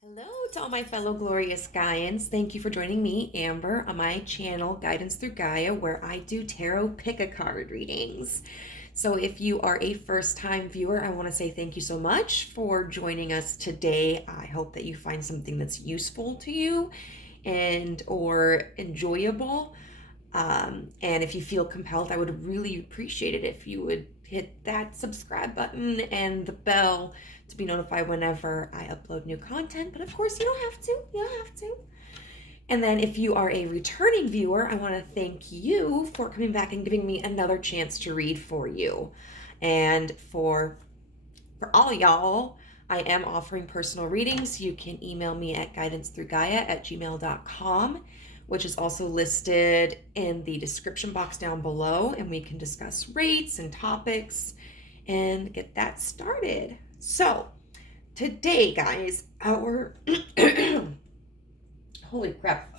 Hello to all my fellow glorious Gaians. Thank you for joining me, Amber, on my channel, Guidance Through Gaia, where I do tarot pick-a-card readings. So if you are a first-time viewer, I want to say thank you so much for joining us today. I hope that you find something that's useful to you and or enjoyable. And if you feel compelled, I would really appreciate it if you would hit that subscribe button and the bell to be notified whenever I upload new content. But of course, you don't have to. You don't have to. And then if you are a returning viewer, I want to thank you for coming back and giving me another chance to read for you. And for all y'all, I am offering personal readings. You can email me at guidancethroughgaia@gmail.com, which is also listed in the description box down below, and we can discuss rates and topics and get that started. So today, guys, our holy crap,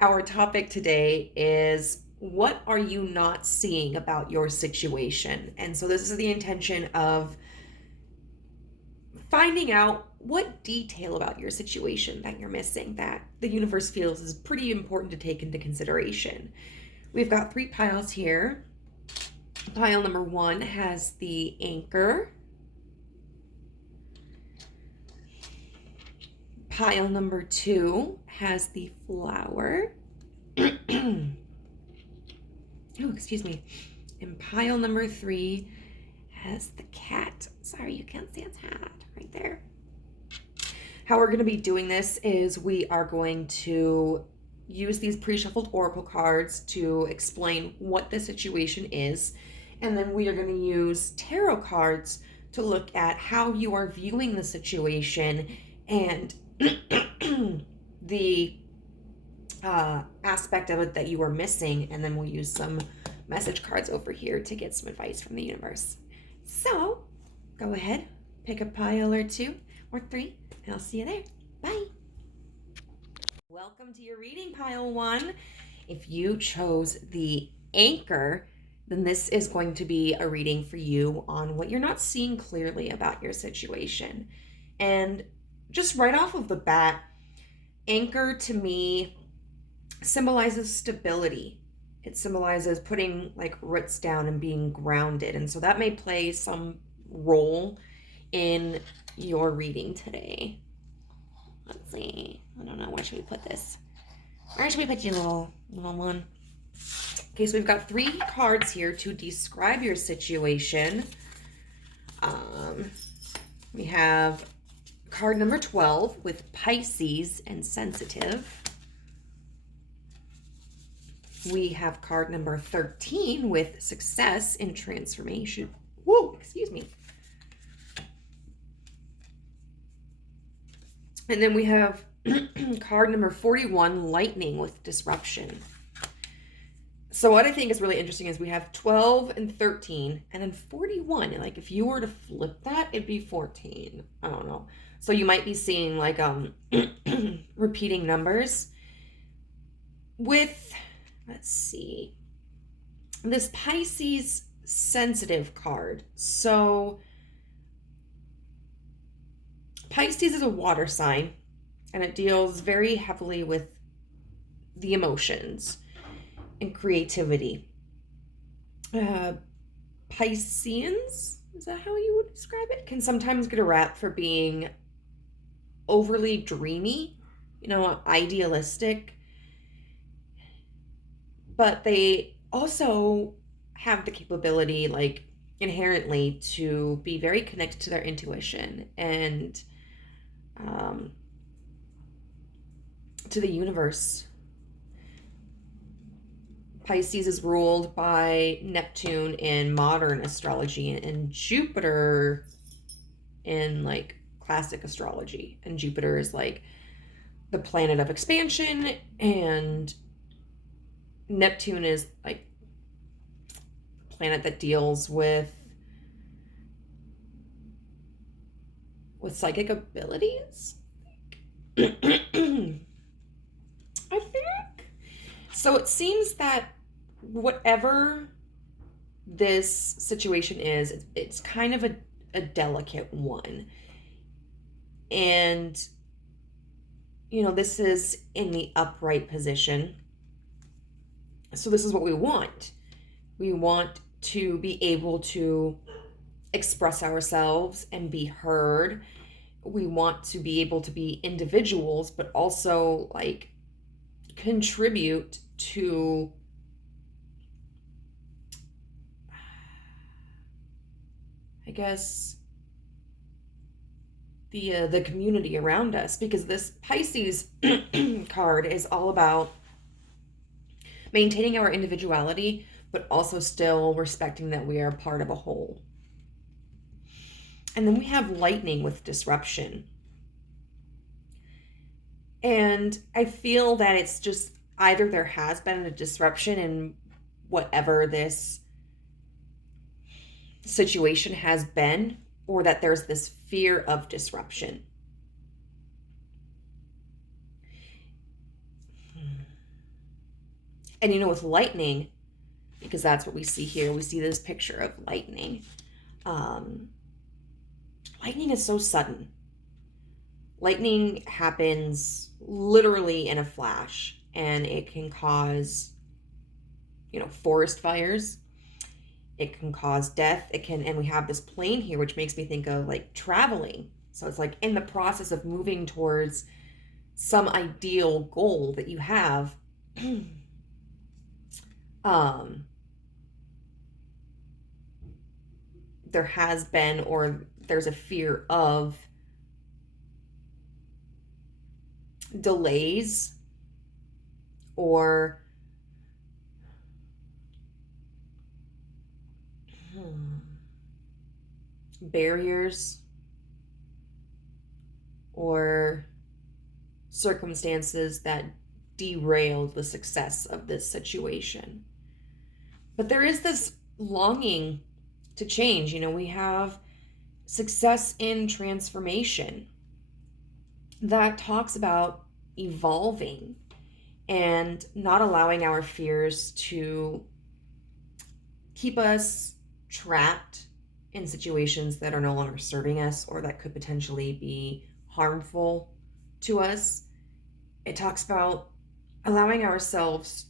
our topic today is, what are you not seeing about your situation? And so this is the intention of finding out what detail about your situation that you're missing that the universe feels is pretty important to take into consideration. We've got 3 piles here. Pile number 1 has the anchor. Pile number 2 has the flower. Oh, excuse me. And pile number 3 has the cat. Sorry, you can't see its hat right there. How we're going to be doing this is we are going to use these pre-shuffled oracle cards to explain what the situation is. And then we are going to use tarot cards to look at how you are viewing the situation and the aspect of it that you are missing. And then we'll use some message cards over here to get some advice from the universe. So go ahead, pick a pile or 2 or 3, and I'll see you there. Bye. Welcome to your reading, pile 1. If you chose the anchor, then this is going to be a reading for you on what you're not seeing clearly about your situation. And just right off of the bat, anchor to me symbolizes stability. It symbolizes putting like roots down and being grounded. And so that may play some role in your reading today. Let's see. I don't know. Where should we put this? Where should we put your little one? Okay, so we've got 3 cards here to describe your situation. We have card number 12 with Pisces and sensitive. We have card number 13 with success and transformation. Whoa, excuse me. And then we have card number 41, lightning with disruption. So what I think is really interesting is we have 12 and 13 and then 41. Like if you were to flip that, it'd be 14. I don't know. So you might be seeing like repeating numbers with, let's see, this Pisces sensitive card. So Pisces is a water sign, and it deals very heavily with the emotions and creativity. Pisceans, is that how you would describe it? Can sometimes get a rap for being overly dreamy, idealistic. But they also have the capability, like inherently, to be very connected to their intuition and to the universe. Pisces is ruled by Neptune in modern astrology and Jupiter in like classic astrology. And Jupiter is like the planet of expansion, and Neptune is like the planet that deals with psychic abilities. I think. So it seems that whatever this situation is, it's kind of a delicate one. And, this is in the upright position. So this is what we want. We want to be able to express ourselves and be heard. We want to be able to be individuals, but also like contribute to the community around us, because this Pisces card is all about maintaining our individuality, but also still respecting that we are part of a whole. And then we have lightning with disruption. And I feel that it's just either there has been a disruption in whatever this situation has been, or that there's this fear of disruption. And with lightning, because that's what we see here, we see this picture of lightning. Lightning is so sudden. Lightning happens literally in a flash, and it can cause, forest fires. It can cause death. And we have this plane here, which makes me think of like traveling. So it's like in the process of moving towards some ideal goal that you have. There has been, or there's a fear of delays or barriers or circumstances that derailed the success of this situation. But there is this longing to change. We have success in transformation that talks about evolving and not allowing our fears to keep us trapped in situations that are no longer serving us or that could potentially be harmful to us. It talks about allowing ourselves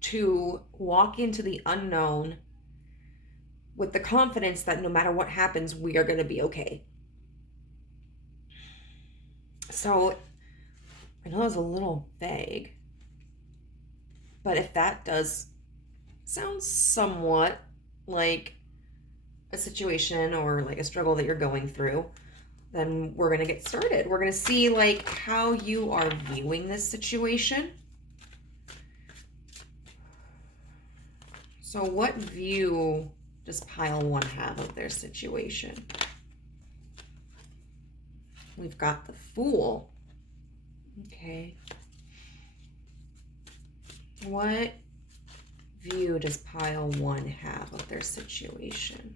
to walk into the unknown with the confidence that no matter what happens, we are going to be okay. So I know it's a little vague, but if that does sound somewhat like a situation or like a struggle that you're going through, then we're going to get started. We're going to see like how you are viewing this situation. So what view does pile 1 have of their situation? We've got the Fool. Okay. What view does pile 1 have of their situation?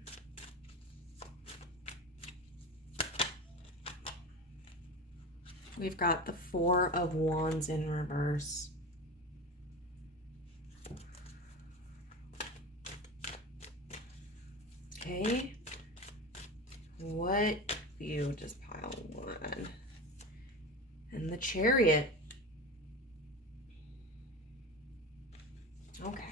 We've got the 4 of Wands in reverse. Okay. What view does pile 1? And the Chariot. Okay.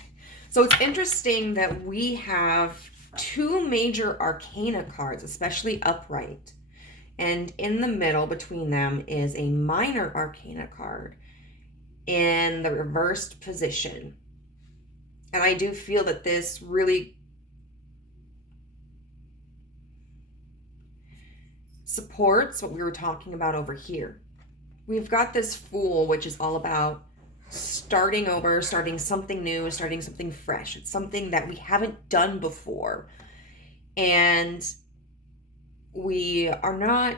So it's interesting that we have 2 major arcana cards, especially upright. And in the middle between them is a minor arcana card in the reversed position. And I do feel that this really supports what we were talking about over here. We've got this Fool, which is all about starting over, starting something new, starting something fresh. It's something that we haven't done before. And we are not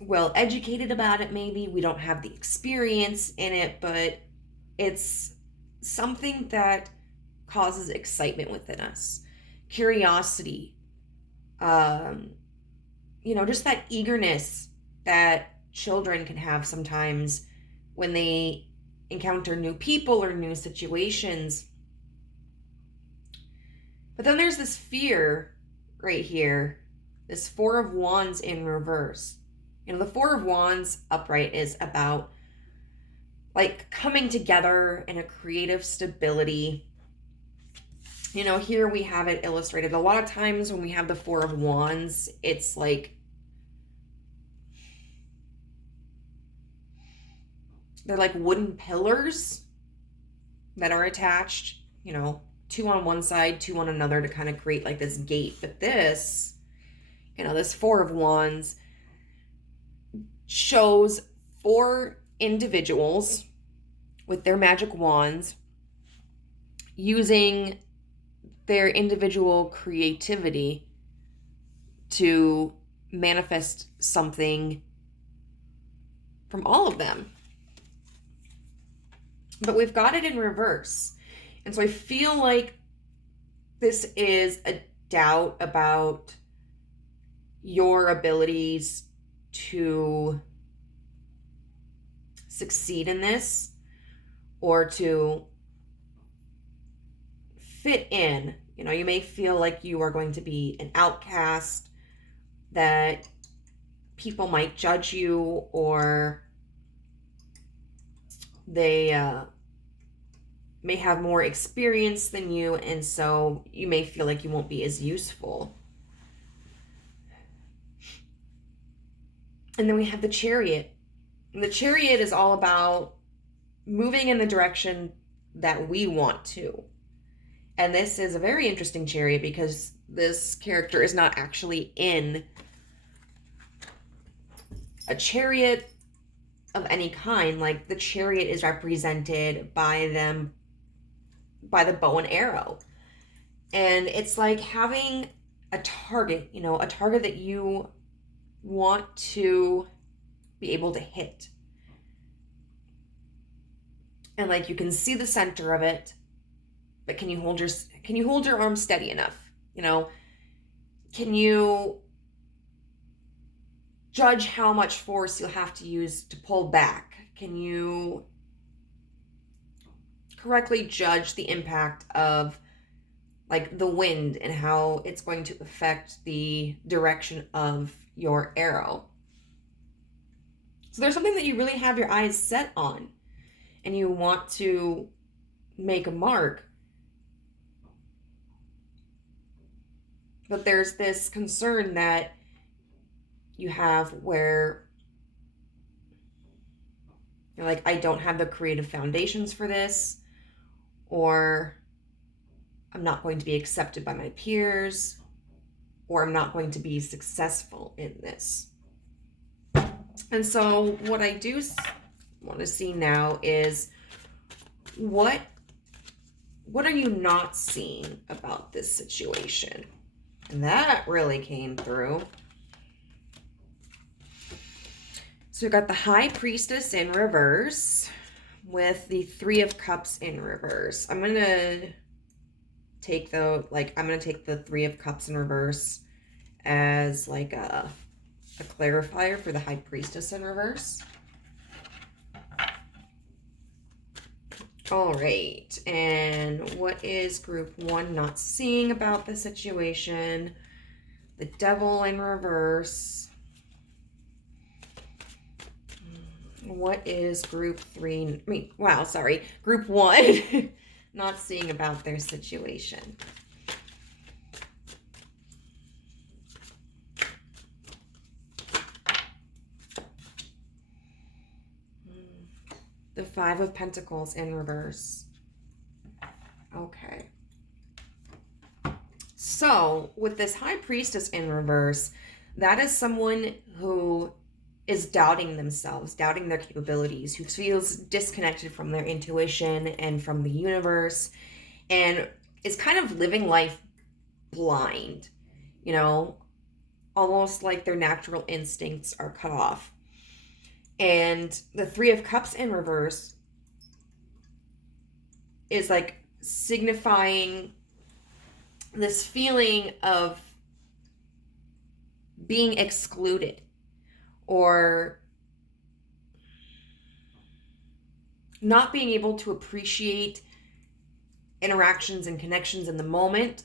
well educated about it, maybe. We don't have the experience in it, but it's something that causes excitement within us. Curiosity. Just that eagerness that children can have sometimes when they encounter new people or new situations. But then there's this fear right here, this 4 of Wands in reverse. The Four of Wands upright is about like coming together in a creative stability. Here we have it illustrated. A lot of times when we have the Four of Wands, it's like they're like wooden pillars that are attached, two on one side, two on another to kind of create like this gate. But this, this Four of Wands shows four individuals with their magic wands using their individual creativity to manifest something from all of them. But we've got it in reverse. And so I feel like this is a doubt about your abilities to succeed in this or to fit in. You may feel like you are going to be an outcast, that people might judge you, or they may have more experience than you, and so you may feel like you won't be as useful. And then we have the Chariot. And the Chariot is all about moving in the direction that we want to. And this is a very interesting Chariot because this character is not actually in a chariot of any kind. Like the Chariot is represented by the bow and arrow. And it's like having a target, a target that you want to be able to hit. And like you can see the center of it, but can you hold your arm steady enough? Can you judge how much force you'll have to use to pull back? Can you correctly judge the impact of like the wind and how it's going to affect the direction of your arrow? So there's something that you really have your eyes set on and you want to make a mark. But there's this concern that you have where you're like, I don't have the creative foundations for this, or I'm not going to be accepted by my peers, or I'm not going to be successful in this. And so what I do want to see now is what are you not seeing about this situation? And that really came through. So we've got the High Priestess in reverse with the Three of Cups in reverse. I'm going to take the Three of Cups in reverse as like a clarifier for the High Priestess in reverse. All right, and what is group one not seeing about the situation? The Devil in reverse. What is group group one not seeing about their situation? The Five of Pentacles in reverse. Okay. So with this High Priestess in reverse, that is someone who is doubting themselves, doubting their capabilities, who feels disconnected from their intuition and from the universe, and is kind of living life blind, almost like their natural instincts are cut off. And the Three of Cups in reverse is like signifying this feeling of being excluded or not being able to appreciate interactions and connections in the moment,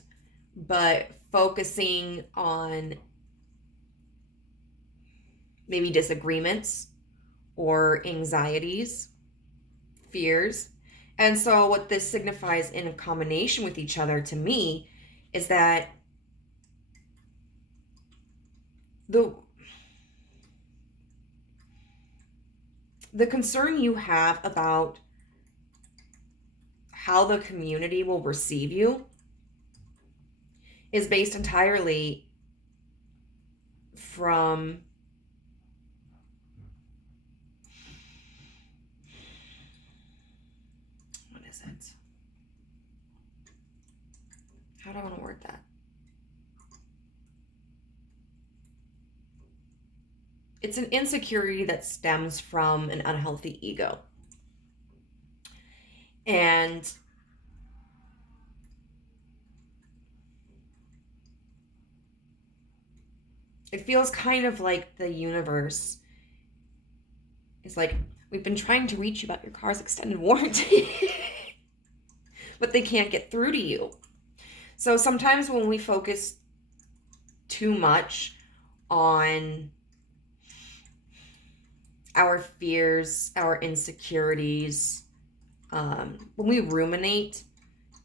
but focusing on maybe disagreements or anxieties, fears. And so what this signifies in a combination with each other to me is that the concern you have about how the community will receive you is based entirely from what is it? How do I want to word that? It's an insecurity that stems from an unhealthy ego. And it feels kind of like the universe is like, we've been trying to reach you about your car's extended warranty, but they can't get through to you. So sometimes when we focus too much on our fears, our insecurities, when we ruminate,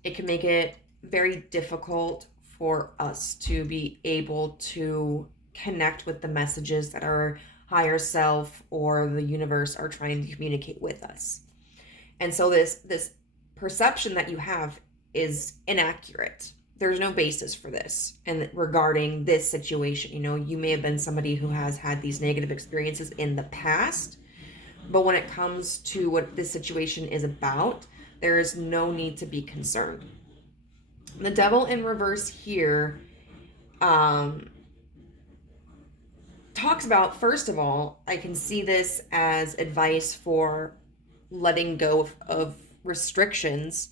it can make it very difficult for us to be able to connect with the messages that our higher self or the universe are trying to communicate with us. And so this perception that you have is inaccurate. There's no basis for this. And regarding this situation, you may have been somebody who has had these negative experiences in the past, but when it comes to what this situation is about, there is no need to be concerned. The devil in reverse here talks about, first of all, I can see this as advice for letting go of restrictions,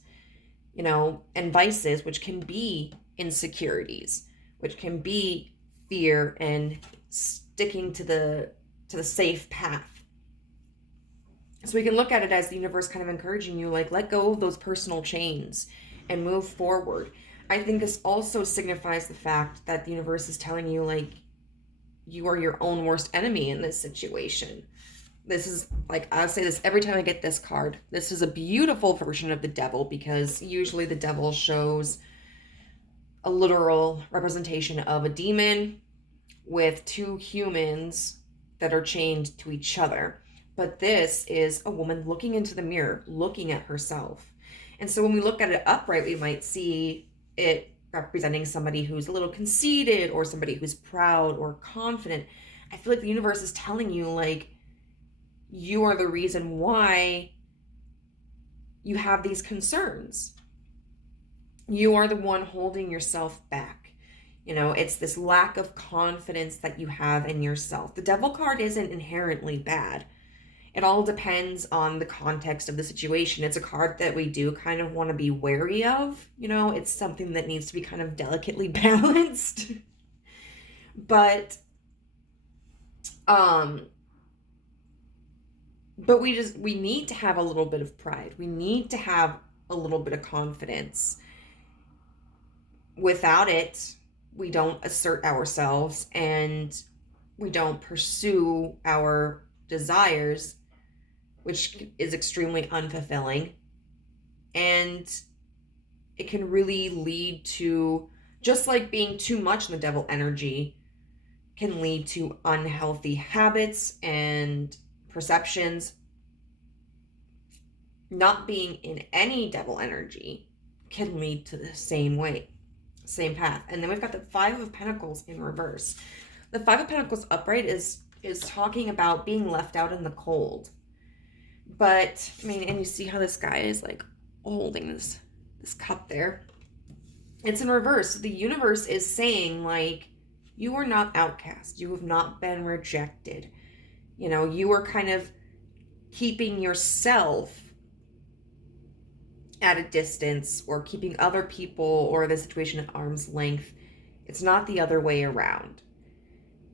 and vices, which can be insecurities, which can be fear and sticking to the safe path. So we can look at it as the universe kind of encouraging you, like, let go of those personal chains and move forward. I think this also signifies the fact that the universe is telling you, like, you are your own worst enemy in this situation. This is, like, I say this every time I get this card. This is a beautiful version of the devil, because usually the devil shows a literal representation of a demon with two humans that are chained to each other. But this is a woman looking into the mirror, looking at herself. And so when we look at it upright, we might see it representing somebody who's a little conceited or somebody who's proud or confident. I feel like the universe is telling you, like, you are the reason why you have these concerns. You are the one holding yourself back. It's this lack of confidence that you have in yourself. The devil card isn't inherently bad. It all depends on the context of the situation. It's a card that we do kind of want to be wary of. It's something that needs to be kind of delicately balanced. But we need to have a little bit of pride. We need to have a little bit of confidence. Without it, we don't assert ourselves and we don't pursue our desires, which is extremely unfulfilling. And it can really lead to, just like being too much in the devil energy, can lead to unhealthy habits and perceptions. Not being in any devil energy can lead to the same path. And then we've got the Five of Pentacles in reverse. The Five of Pentacles upright is talking about being left out in the cold. But, and you see how this guy is, like, holding this cup there. It's in reverse. The universe is saying, like, you are not outcast. You have not been rejected. You are kind of keeping yourself at a distance, or keeping other people or the situation at arm's length. It's not the other way around.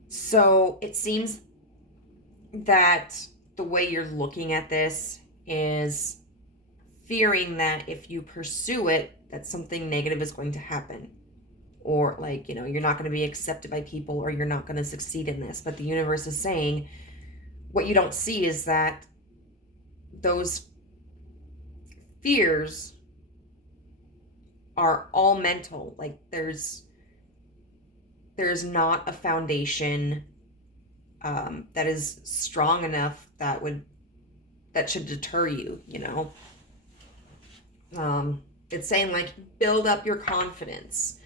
So it seems that the way you're looking at this is fearing that if you pursue it, that something negative is going to happen. or like, you know, you're not going to be accepted by people, or you're not going to succeed in this. But the universe is saying what you don't see is that those fears are all mental. Like there's not a foundation that is strong enough that should deter you, you know. It's saying like build up your confidence,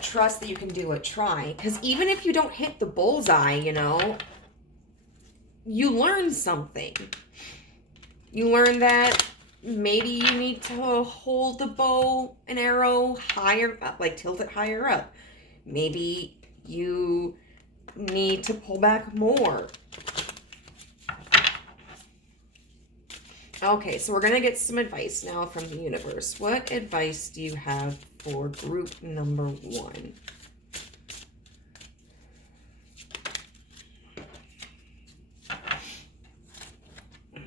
trust that you can do it, try, because even if you don't hit the bullseye, you know, you learn something. You learn that maybe you need to hold the bow and arrow higher up, like tilt it higher up. Maybe you need to pull back more. Okay, so we're going to get some advice now from the universe. What advice do you have for group number 1?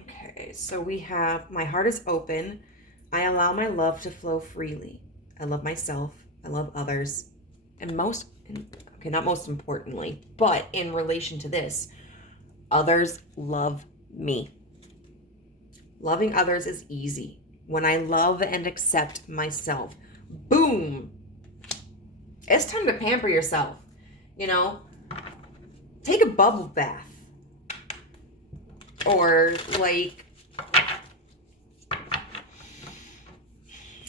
Okay, so we have, my heart is open. I allow my love to flow freely. I love myself. I love others. And not most importantly, but in relation to this, others love me. Loving others is easy. When I love and accept myself, boom, it's time to pamper yourself. You know, take a bubble bath. Or like,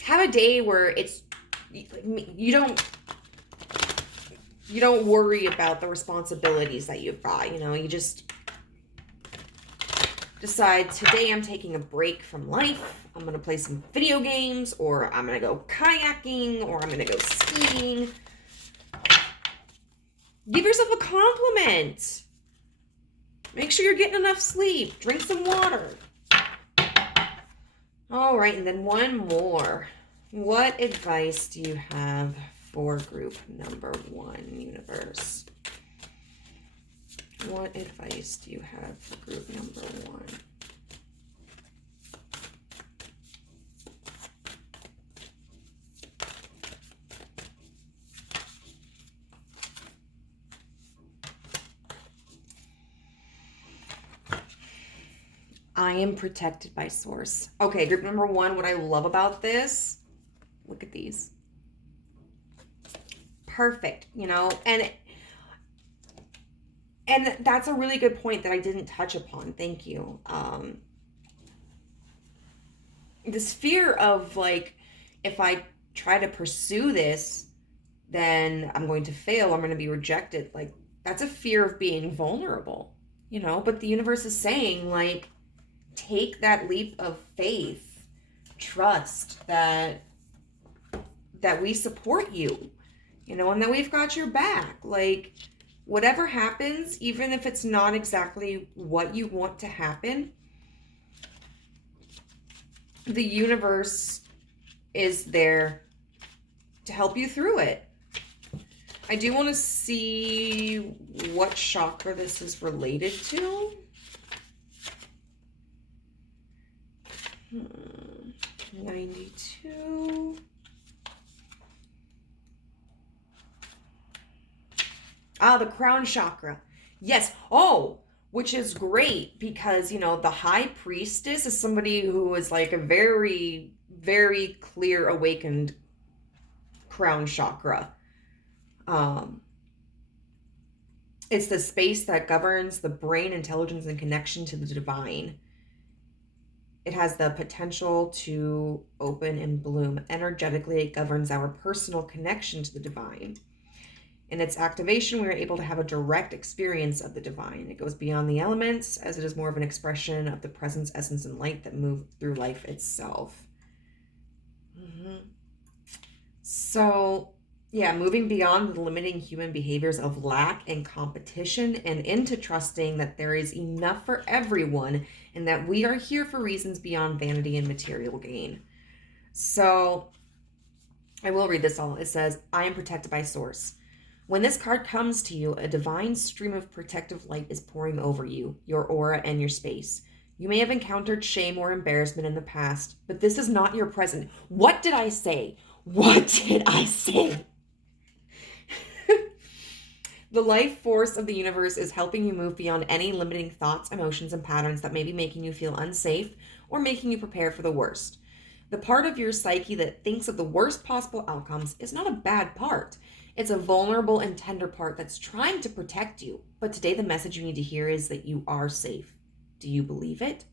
have a day where it's, you don't worry about the responsibilities that you've got. You know, you just decide, today I'm taking a break from life. I'm going to play some video games, or I'm going to go kayaking, or I'm going to go skiing. Give yourself a compliment. Make sure you're getting enough sleep. Drink some water. All right, and then one more. What advice do you have for group number 1, universe? What advice do you have for group number 1? I am protected by source. Okay, group number 1, what I love about this, look at these. Perfect, you know, and that's a really good point that I didn't touch upon. Thank you. This fear of like, if I try to pursue this, then I'm going to fail. I'm going to be rejected. Like, that's a fear of being vulnerable, you know, but the universe is saying like, take that leap of faith, trust that we support you, you know, and that we've got your back. Like, whatever happens, even if it's not exactly what you want to happen, the universe is there to help you through it. I do want to see what chakra this is related to. 92. The crown chakra. Yes. Oh, which is great because, you know, the high priestess is somebody who is like a very, very clear awakened crown chakra. It's the space that governs the brain, intelligence, and connection to the divine. It has the potential to open and bloom. Energetically, it governs our personal connection to the divine. In its activation, we are able to have a direct experience of the divine. It goes beyond the elements, as it is more of an expression of the presence, essence, and light that move through life itself. So, yeah, moving beyond the limiting human behaviors of lack and competition and into trusting that there is enough for everyone and that we are here for reasons beyond vanity and material gain. So, I will read this all. It says, I am protected by source. When this card comes to you, a divine stream of protective light is pouring over you, your aura, and your space. You may have encountered shame or embarrassment in the past, but this is not your present. What did I say? What did I say? The life force of the universe is helping you move beyond any limiting thoughts, emotions, and patterns that may be making you feel unsafe or making you prepare for the worst. The part of your psyche that thinks of the worst possible outcomes is not a bad part. It's a vulnerable and tender part that's trying to protect you. But today, the message you need to hear is that you are safe. Do you believe it?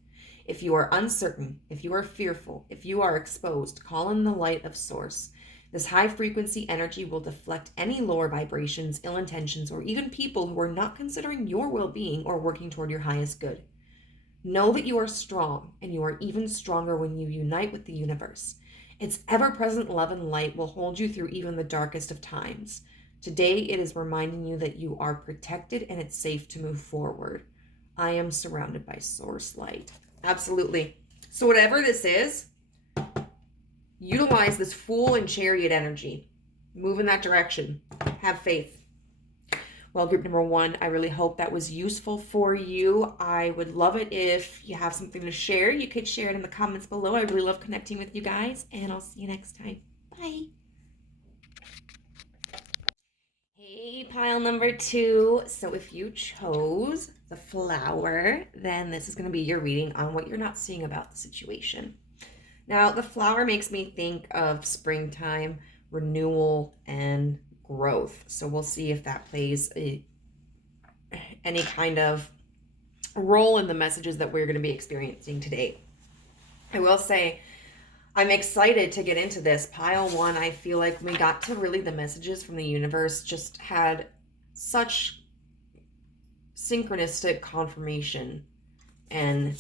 If you are uncertain, if you are fearful, if you are exposed, call in the light of Source. This high frequency energy will deflect any lower vibrations, ill intentions, or even people who are not considering your well being or working toward your highest good. Know that you are strong, and you are even stronger when you unite with the universe. Its ever present love and light will hold you through even the darkest of times. Today, it is reminding you that you are protected and it's safe to move forward. I am surrounded by Source light. Absolutely. So, whatever this is, utilize this Fool and Chariot energy. Move in that direction. Have faith. Well, group number 1, I really hope that was useful for you. I would love it if you have something to share. You could share it in the comments below. I really love connecting with you guys, and I'll see you next time. Bye. Hey, pile number 2. So if you chose the flower, then this is going to be your reading on what you're not seeing about the situation. Now, the flower makes me think of springtime, renewal, and growth. So we'll see if that plays any kind of role in the messages that we're going to be experiencing today. I will say I'm excited to get into this. Pile 1, I feel like we got to really, the messages from the universe just had such synchronistic confirmation, and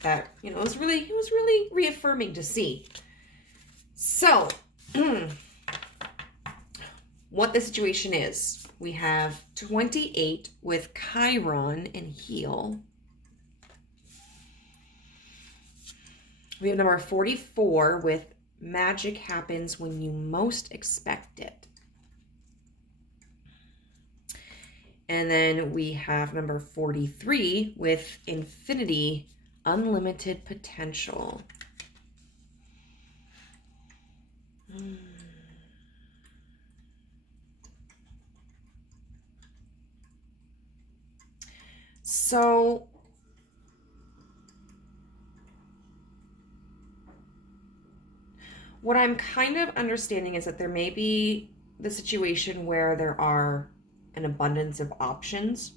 that, it was really reaffirming to see. So what the situation is, we have 28 with Chiron and Heal. We have number 44 with Magic Happens When You Most Expect It. And then we have number 43 with Infinity, Unlimited Potential. So what I'm kind of understanding is that there may be the situation where there are an abundance of options.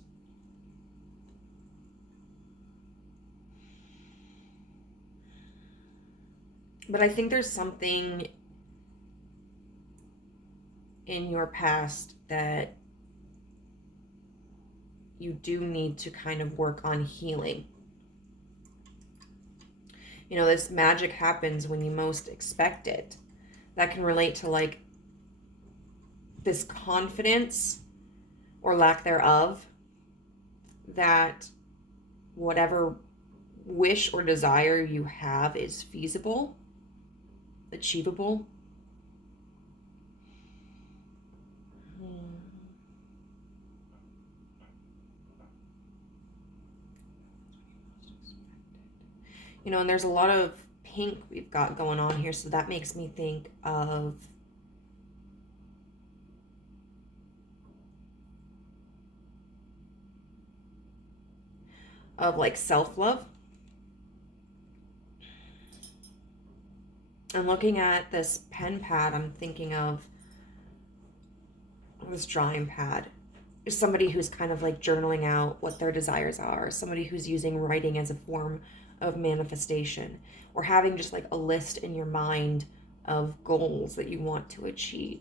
But I think there's something in your past that you do need to kind of work on healing. This magic happens when you most expect it. That can relate to like this confidence or lack thereof that whatever wish or desire you have is feasible, achievable. And there's a lot of pink we've got going on here, so that makes me think of like self-love. And looking at this pen pad, I'm thinking of this drawing pad. Is somebody who's kind of like journaling out what their desires are, somebody who's using writing as a form of manifestation, or having just like a list in your mind of goals that you want to achieve.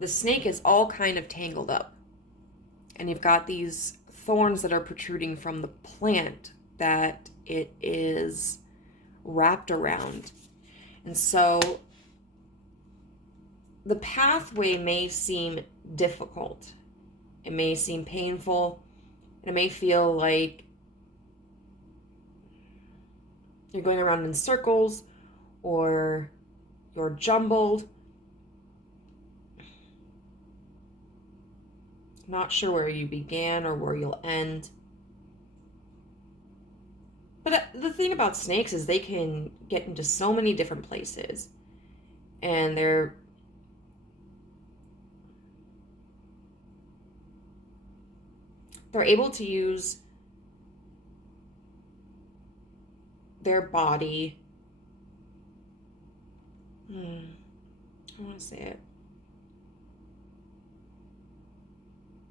The snake is all kind of tangled up. And you've got these thorns that are protruding from the plant that it is wrapped around. And so the pathway may seem difficult. It may seem painful. And it may feel like you're going around in circles, or you're jumbled. Not sure where you began or where you'll end. But the thing about snakes is they can get into so many different places. And they're able to use their body. I want to say it.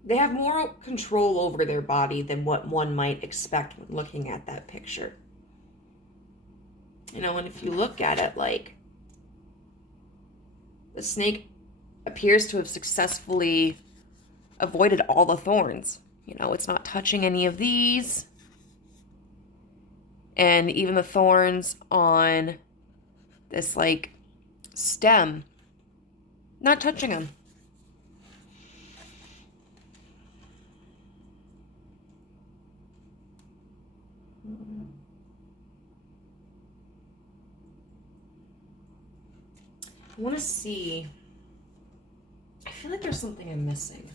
They have more control over their body than what one might expect when looking at that picture. You know, and if you look at it, like, the snake appears to have successfully avoided all the thorns. You know, it's not touching any of these. And even the thorns on this, like, stem, not touching them. I want to see. I feel like there's something I'm missing.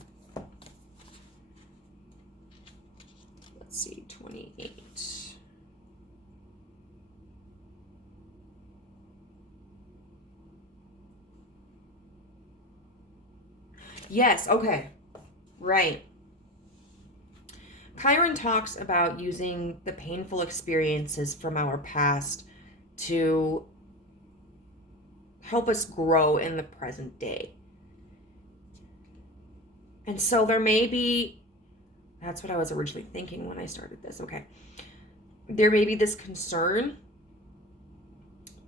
Let's see, 28. Yes, okay. Right. Chiron talks about using the painful experiences from our past to help us grow in the present day. And so there may be, that's what I was originally thinking when I started this, okay. There may be this concern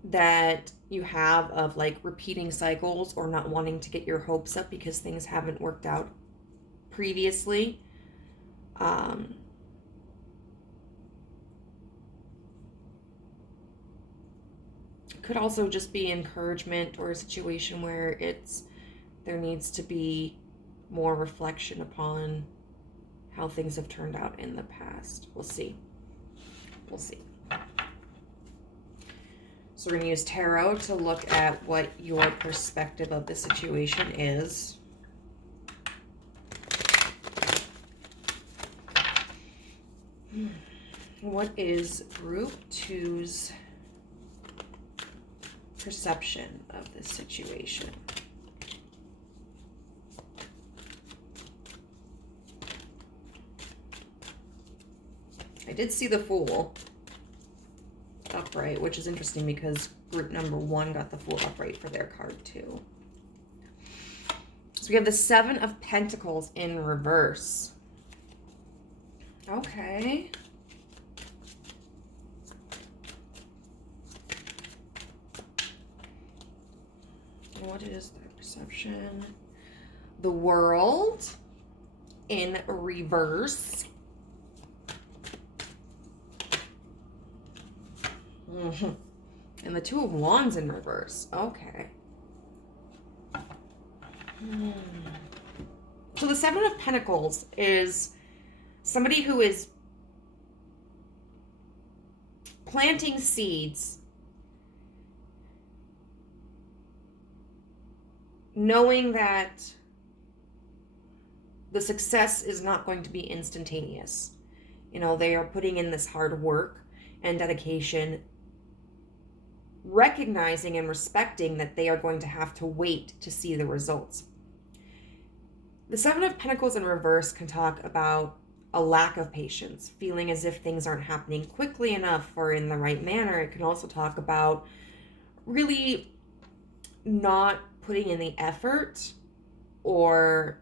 that you have of, like, repeating cycles or not wanting to get your hopes up because things haven't worked out previously. Could also just be encouragement or a situation where there needs to be more reflection upon how things have turned out in the past. We'll see. So we're going to use tarot to look at what your perspective of the situation is. What is Group 2's perception of this situation? I did see the Fool upright, which is interesting because group number 1 got the Fool upright for their card too. So we have the 7 of Pentacles in reverse. Okay. What is their perception? The World in reverse. And the 2 of Wands in reverse. Okay. So the 7 of Pentacles is somebody who is planting seeds, knowing that the success is not going to be instantaneous. You know, they are putting in this hard work and dedication, recognizing and respecting that they are going to have to wait to see the results. The 7 of Pentacles in reverse can talk about a lack of patience, feeling as if things aren't happening quickly enough or in the right manner. It can also talk about really not putting in the effort or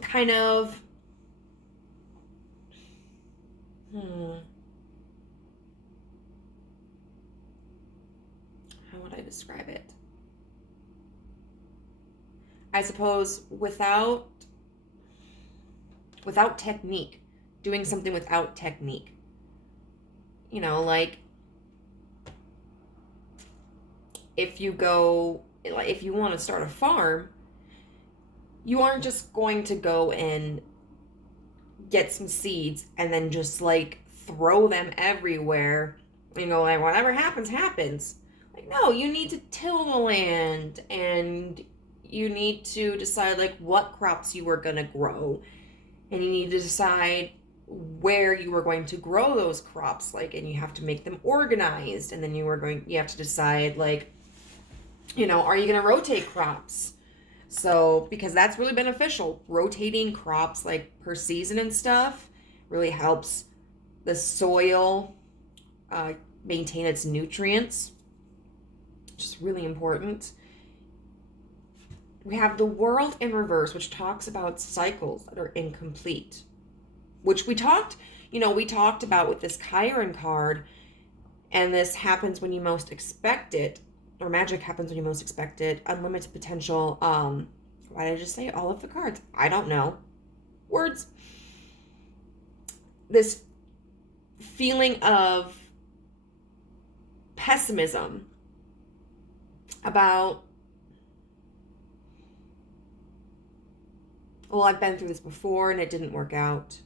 kind of how would I describe it? I suppose without technique, doing something without technique. You know, like if you want to start a farm, you aren't just going to go and get some seeds and then just like throw them everywhere You know, like, whatever happens, happens. Like, no, you need to till the land, and you need to decide, like, what crops you are going to grow. And you need to decide where you are going to grow those crops, like, and you have to make them organized. And then you have to decide, like, you know, are you going to rotate crops? So, because that's really beneficial. Rotating crops, like, per season and stuff really helps the soil maintain its nutrients, which is really important. We have the world in reverse, which talks about cycles that are incomplete, which we talked about with this Chiron card, and this happens when you most expect it, or magic happens when you most expect it, unlimited potential. Why did I just say all of the cards? I don't know. Words. This feeling of pessimism about, well, I've been through this before and it didn't work out,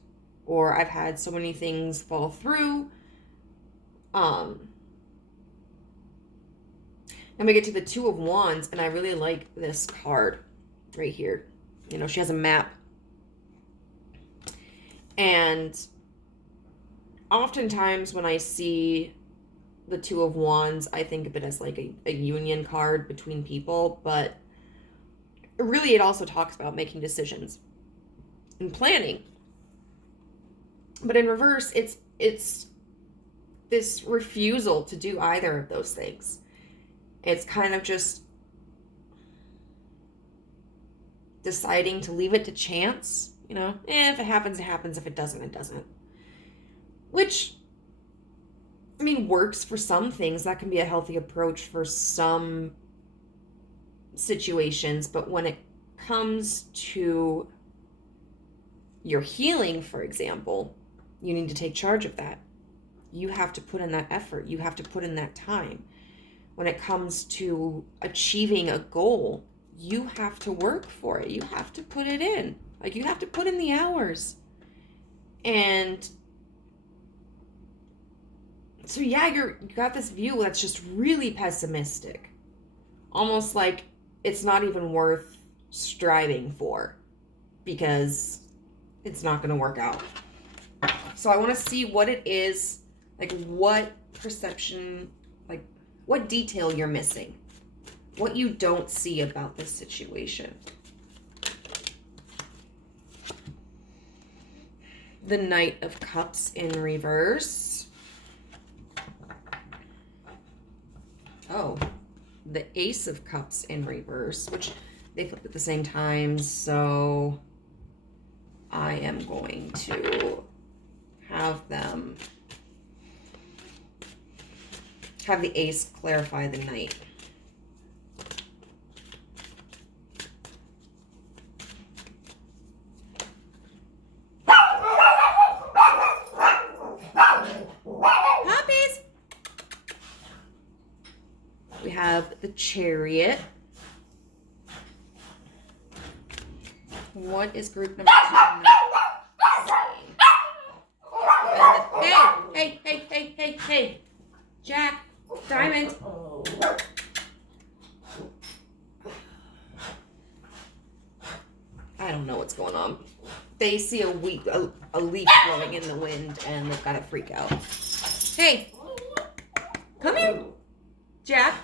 or I've had so many things fall through. And we get to the Two of Wands, and I really like this card right here. You know, she has a map. And oftentimes when I see the Two of Wands, I think of it as like a union card between people, but really it also talks about making decisions and planning. But in reverse, it's this refusal to do either of those things. It's kind of just deciding to leave it to chance, you know? If it happens, it happens. If it doesn't, it doesn't. Which, I mean, works for some things. That can be a healthy approach for some situations. But when it comes to your healing, for example, you need to take charge of that. You have to put in that effort. You have to put in that time. When it comes to achieving a goal, you have to work for it. You have to put it in. Like, you have to put in the hours. And so, yeah, you got this view that's just really pessimistic. Almost like it's not even worth striving for, because it's not going to work out. So I want to see what it is, like what perception, like what detail you're missing, what you don't see about this situation. The Knight of Cups in reverse. Oh, the Ace of Cups in reverse, which they flip at the same time. So I am going to have them have the Ace clarify the Knight. Puppies! We have the Chariot. What is group number 2? Hey, Jack, Diamond. I don't know what's going on. They see a leaf blowing in the wind, and they've got to freak out. Hey, come here, Jack.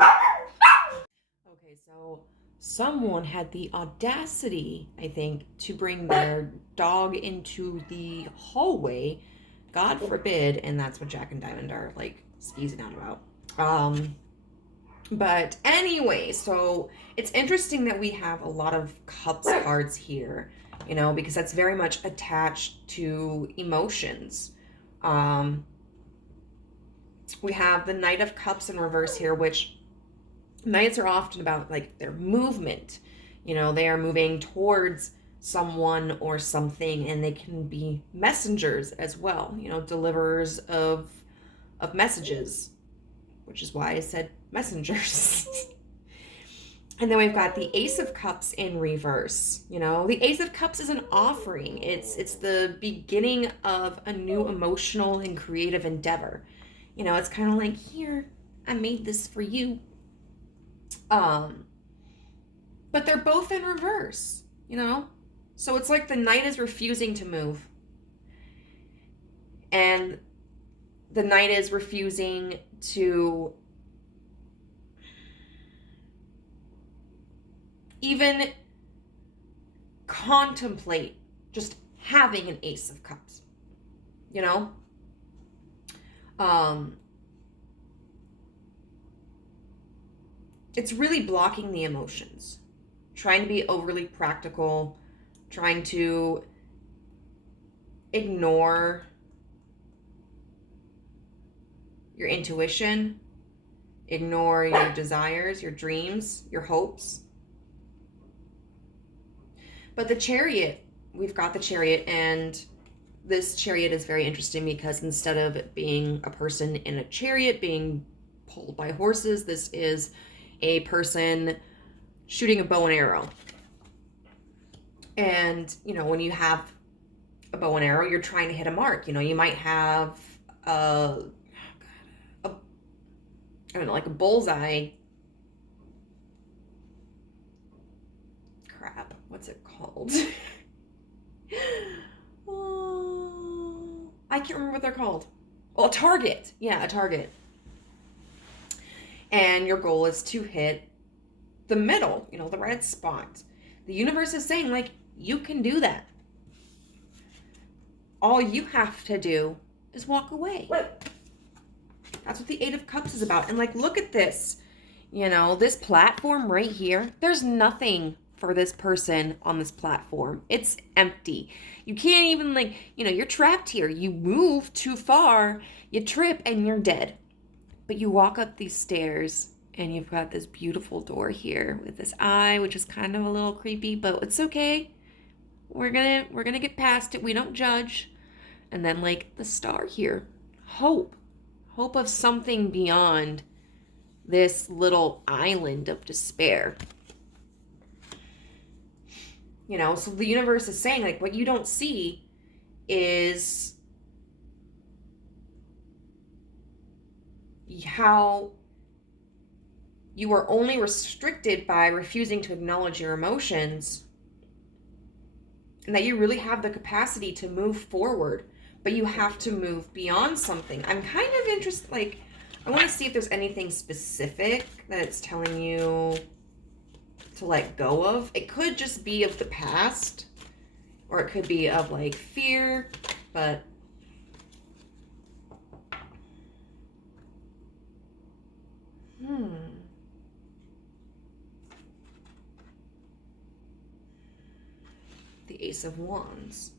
Okay, so someone had the audacity, I think, to bring their dog into the hallway. God forbid, and that's what Jack and Diamond are, like, skeezing out about. But anyway, so it's interesting that we have a lot of Cups cards here, you know, because that's very much attached to emotions. We have the Knight of Cups in reverse here, which Knights are often about, like, their movement. You know, they are moving towards someone or something, and they can be messengers as well, you know, deliverers of messages, which is why I said messengers. And then we've got the Ace of Cups in reverse. You know, the Ace of Cups is an offering. It's the beginning of a new emotional and creative endeavor. You know, it's kind of like, here, I made this for you. But they're both in reverse, you know? So it's like the Knight is refusing to move. And the Knight is refusing to even contemplate just having an Ace of Cups, you know? It's really blocking the emotions, trying to be overly practical, trying to ignore your intuition, ignore your desires, your dreams, your hopes. But the Chariot, we've got the Chariot, and this Chariot is very interesting because instead of it being a person in a chariot being pulled by horses, this is a person shooting a bow and arrow. And, you know, when you have a bow and arrow, you're trying to hit a mark. You know, you might have I don't know, like a bullseye. Crap, what's it called? Oh, I can't remember what they're called. Well, a target. Yeah, a target. And your goal is to hit the middle, you know, the red spot. The universe is saying, like, you can do that. All you have to do is walk away. That's what the Eight of Cups is about. And, like, look at this. You know, this platform right here, there's nothing for this person on this platform. It's empty. You can't even, like, you know, you're trapped here. You move too far, you trip, and you're dead. But you walk up these stairs and you've got this beautiful door here with this eye, which is kind of a little creepy, but it's okay. We're gonna get past it. We don't judge. And then, like, the star here, hope of something beyond this little island of despair. You know, so the universe is saying, like, what you don't see is how you are only restricted by refusing to acknowledge your emotions, and that you really have the capacity to move forward, but you have to move beyond something. I'm kind of interested, like, I want to see if there's anything specific that it's telling you to let go of. It could just be of the past, or it could be of, like, fear, but the Ace of Wands.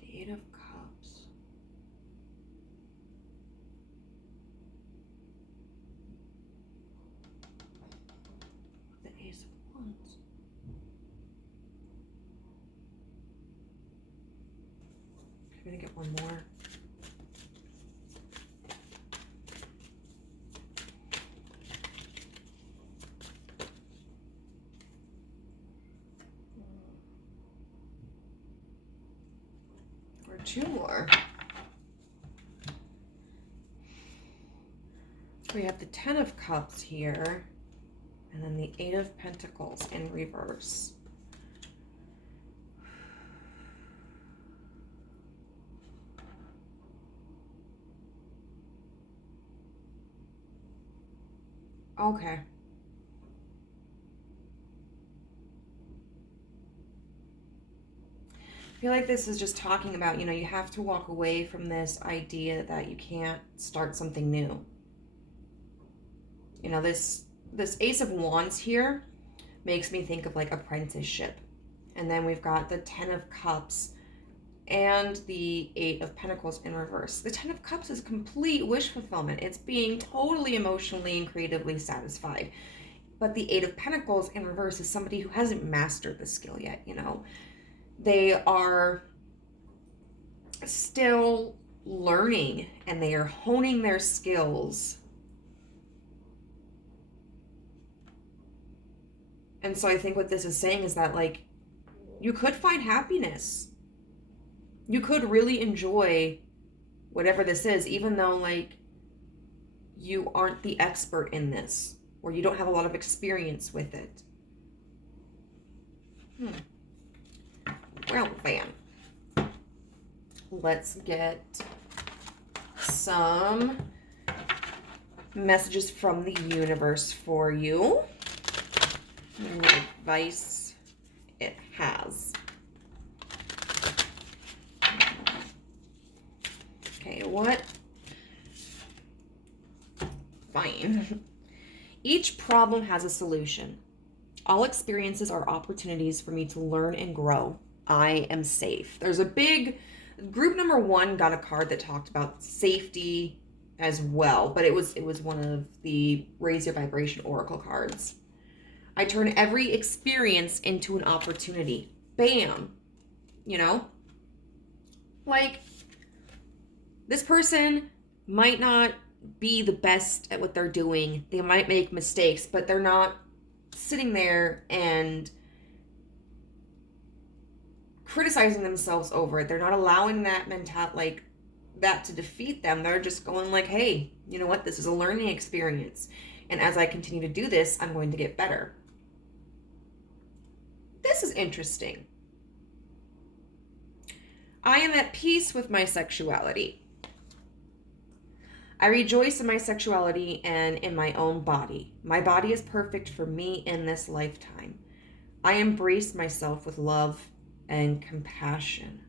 The Eight of Cups. The Ace of Wands. I'm gonna get one more. Or two more. We have the Ten of Cups here, and then the Eight of Pentacles in reverse. Okay. I feel like this is just talking about, you know, you have to walk away from this idea that you can't start something new. You know, this Ace of Wands here makes me think of, like, apprenticeship. And then we've got the Ten of Cups and the Eight of Pentacles in reverse. The Ten of Cups is complete wish fulfillment. It's being totally emotionally and creatively satisfied. But the Eight of Pentacles in reverse is somebody who hasn't mastered the skill yet, you know. They are still learning and they are honing their skills. And so I think what this is saying is that, like, you could find happiness. You could really enjoy whatever this is, even though like you aren't the expert in this, or you don't have a lot of experience with it. Well, then, let's get some messages from the universe for you. And what advice it has. Okay, what? Fine. Each problem has a solution. All experiences are opportunities for me to learn and grow. I am safe. There's a big group number 1 got a card that talked about safety as well, but it was one of the Raise Your Vibration Oracle cards. I turn every experience into an opportunity. Bam. You know? Like, this person might not be the best at what they're doing. They might make mistakes, but they're not sitting there and criticizing themselves over it. They're not allowing that that to defeat them. They're just going like, hey, you know what? This is a learning experience. And as I continue to do this, I'm going to get better. This is interesting. I am at peace with my sexuality. I rejoice in my sexuality and in my own body. My body is perfect for me in this lifetime. I embrace myself with love and compassion.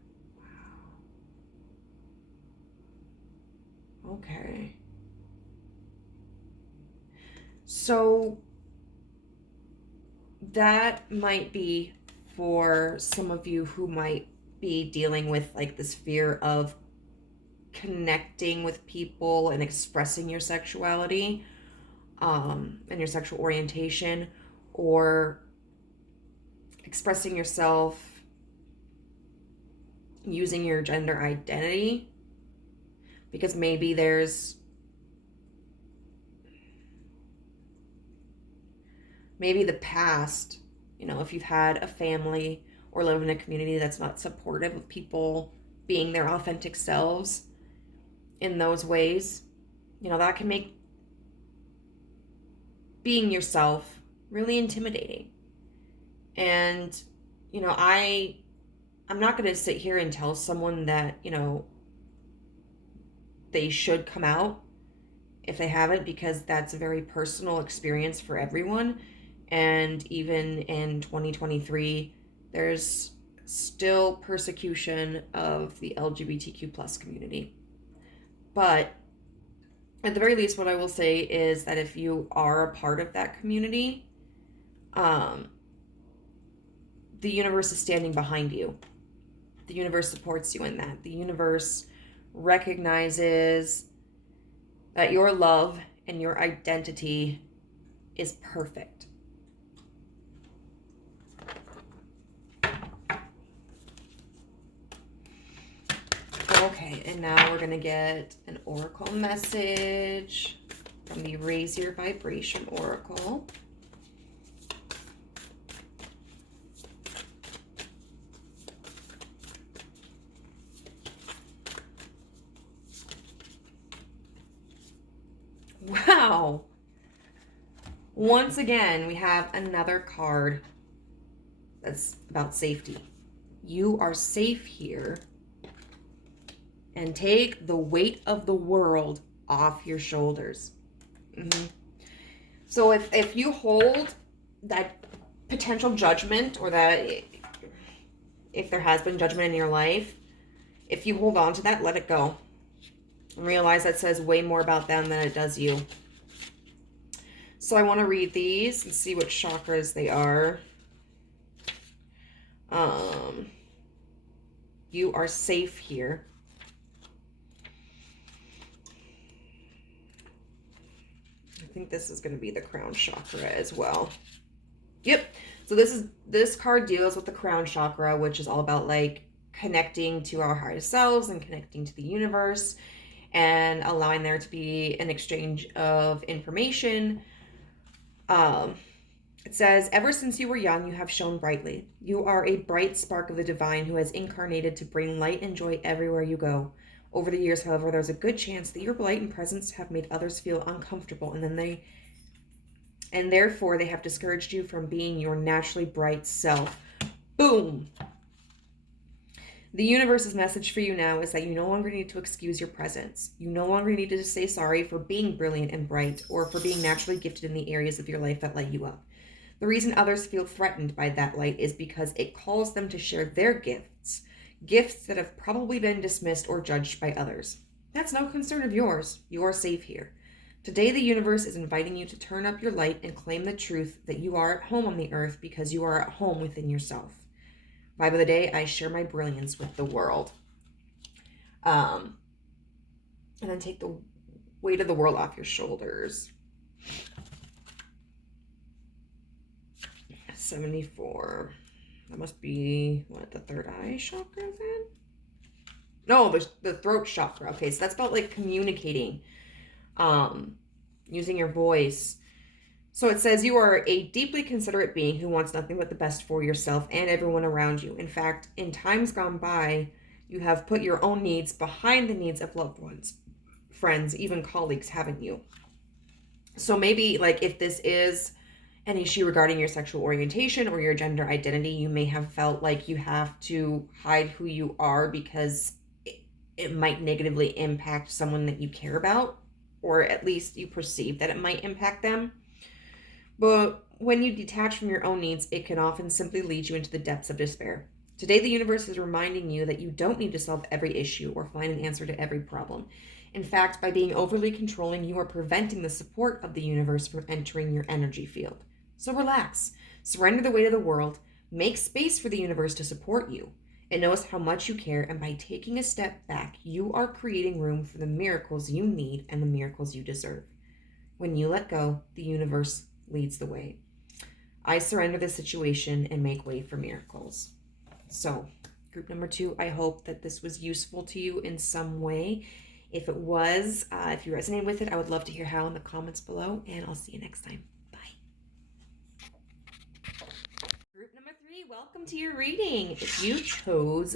Wow. Okay. So that might be for some of you who might be dealing with like this fear of connecting with people and expressing your sexuality and your sexual orientation, or expressing yourself using your gender identity, because maybe there's the past, you know, if you've had a family or live in a community that's not supportive of people being their authentic selves in those ways, you know, that can make being yourself really intimidating. And, you know, I'm not going to sit here and tell someone that, you know, they should come out if they haven't, because that's a very personal experience for everyone. And even in 2023, there's still persecution of the LGBTQ plus community. But at the very least, what I will say is that if you are a part of that community, the universe is standing behind you. The universe supports you in that. The universe recognizes that your love and your identity is perfect. Okay, and now we're going to get an oracle message from the Raise Your Vibration Oracle. Wow. Once again, we have another card that's about safety. You are safe here. And take the weight of the world off your shoulders. Mm-hmm. So if you hold that potential judgment, or that if there has been judgment in your life, if you hold on to that, let it go. And realize that says way more about them than it does you. So I want to read these and see what chakras they are. You are safe here. I think this is going to be the crown chakra as well. Yep. So this card deals with the crown chakra, which is all about like connecting to our highest selves and connecting to the universe, and allowing there to be an exchange of information. It says, ever since you were young, you have shone brightly. You are a bright spark of the divine who has incarnated to bring light and joy everywhere you go. Over the years, however, there's a good chance that your light and presence have made others feel uncomfortable, and therefore they have discouraged you from being your naturally bright self. Boom! The universe's message for you now is that you no longer need to excuse your presence. You no longer need to say sorry for being brilliant and bright, or for being naturally gifted in the areas of your life that light you up. The reason others feel threatened by that light is because it calls them to share their gifts, gifts that have probably been dismissed or judged by others. That's no concern of yours. You are safe here. Today, the universe is inviting you to turn up your light and claim the truth that you are at home on the earth because you are at home within yourself. Vibe of the day, I share my brilliance with the world. And then take the weight of the world off your shoulders. 74. That must be, what, the third eye chakra then? No, the throat chakra. Okay, so that's about like communicating, using your voice. So it says you are a deeply considerate being who wants nothing but the best for yourself and everyone around you. In fact, in times gone by, you have put your own needs behind the needs of loved ones, friends, even colleagues, haven't you? So maybe like if this is an issue regarding your sexual orientation or your gender identity, you may have felt like you have to hide who you are because it might negatively impact someone that you care about, or at least you perceive that it might impact them. But when you detach from your own needs, it can often simply lead you into the depths of despair. Today, the universe is reminding you that you don't need to solve every issue or find an answer to every problem. In fact, by being overly controlling, you are preventing the support of the universe from entering your energy field. So relax, surrender the weight of the world, make space for the universe to support you. It knows how much you care, and by taking a step back, you are creating room for the miracles you need and the miracles you deserve. When you let go, the universe leads the way. I surrender the situation and make way for miracles. So, group number 2, I hope that this was useful to you in some way. If it was, if you resonate with it, I would love to hear how in the comments below, and I'll see you next time. Bye. Group number 3, welcome to your reading. If you chose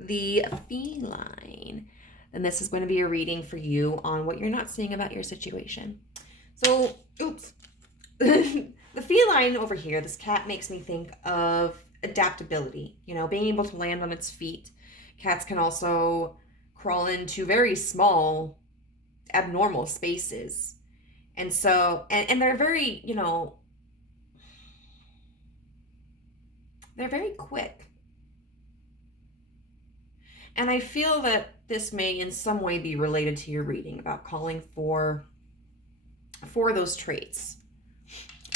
the feline, then this is going to be a reading for you on what you're not seeing about your situation. So, oops. The feline over here, this cat, makes me think of adaptability, being able to land on its feet. Cats can also crawl into very small, abnormal spaces. And so, and they're very, they're very quick. And I feel that this may in some way be related to your reading about calling for those traits.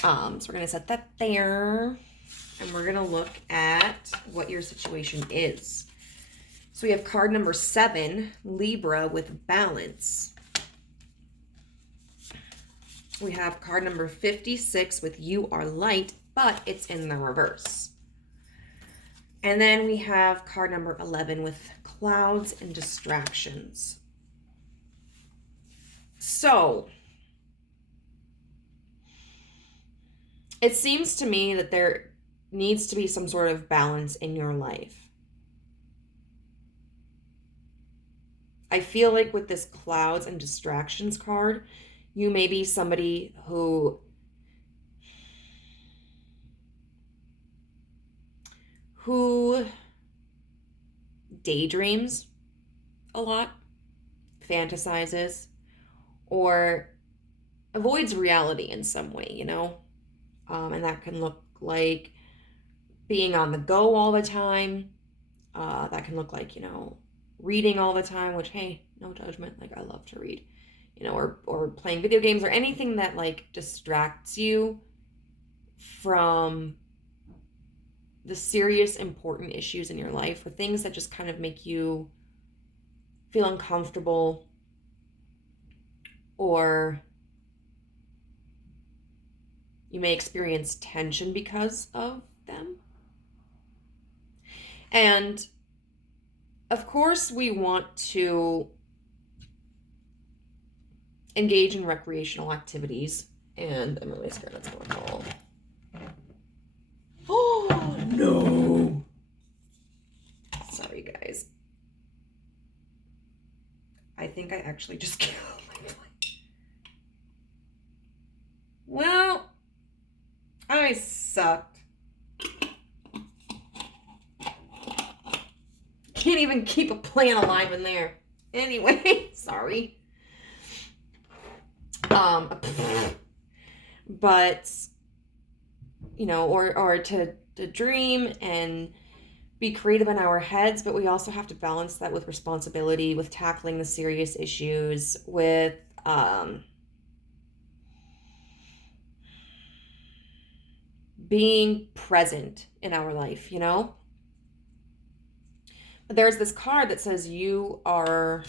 So we're going to set that there, and we're going to look at what your situation is. So we have card number 7, Libra with balance. We have card number 56 with you are light, but it's in the reverse. And then we have card number 11 with clouds and distractions. So it seems to me that there needs to be some sort of balance in your life. I feel like with this clouds and distractions card, you may be somebody who daydreams a lot, fantasizes, or avoids reality in some way, and that can look like being on the go all the time. That can look like, reading all the time, which, hey, no judgment. Like, I love to read, or playing video games or anything that like distracts you from the serious, important issues in your life, or things that just kind of make you feel uncomfortable, or you may experience tension because of them. And of course, we want to engage in recreational activities. And I'm really scared that's going to fall. no. Sorry, guys. I think I actually just killed my plant. Well, I sucked. Can't even keep a plant alive in there. Anyway, sorry. But, you know, or to dream and be creative in our heads, but we also have to balance that with responsibility, with tackling the serious issues, with being present in our life, you know? There's this card that says you are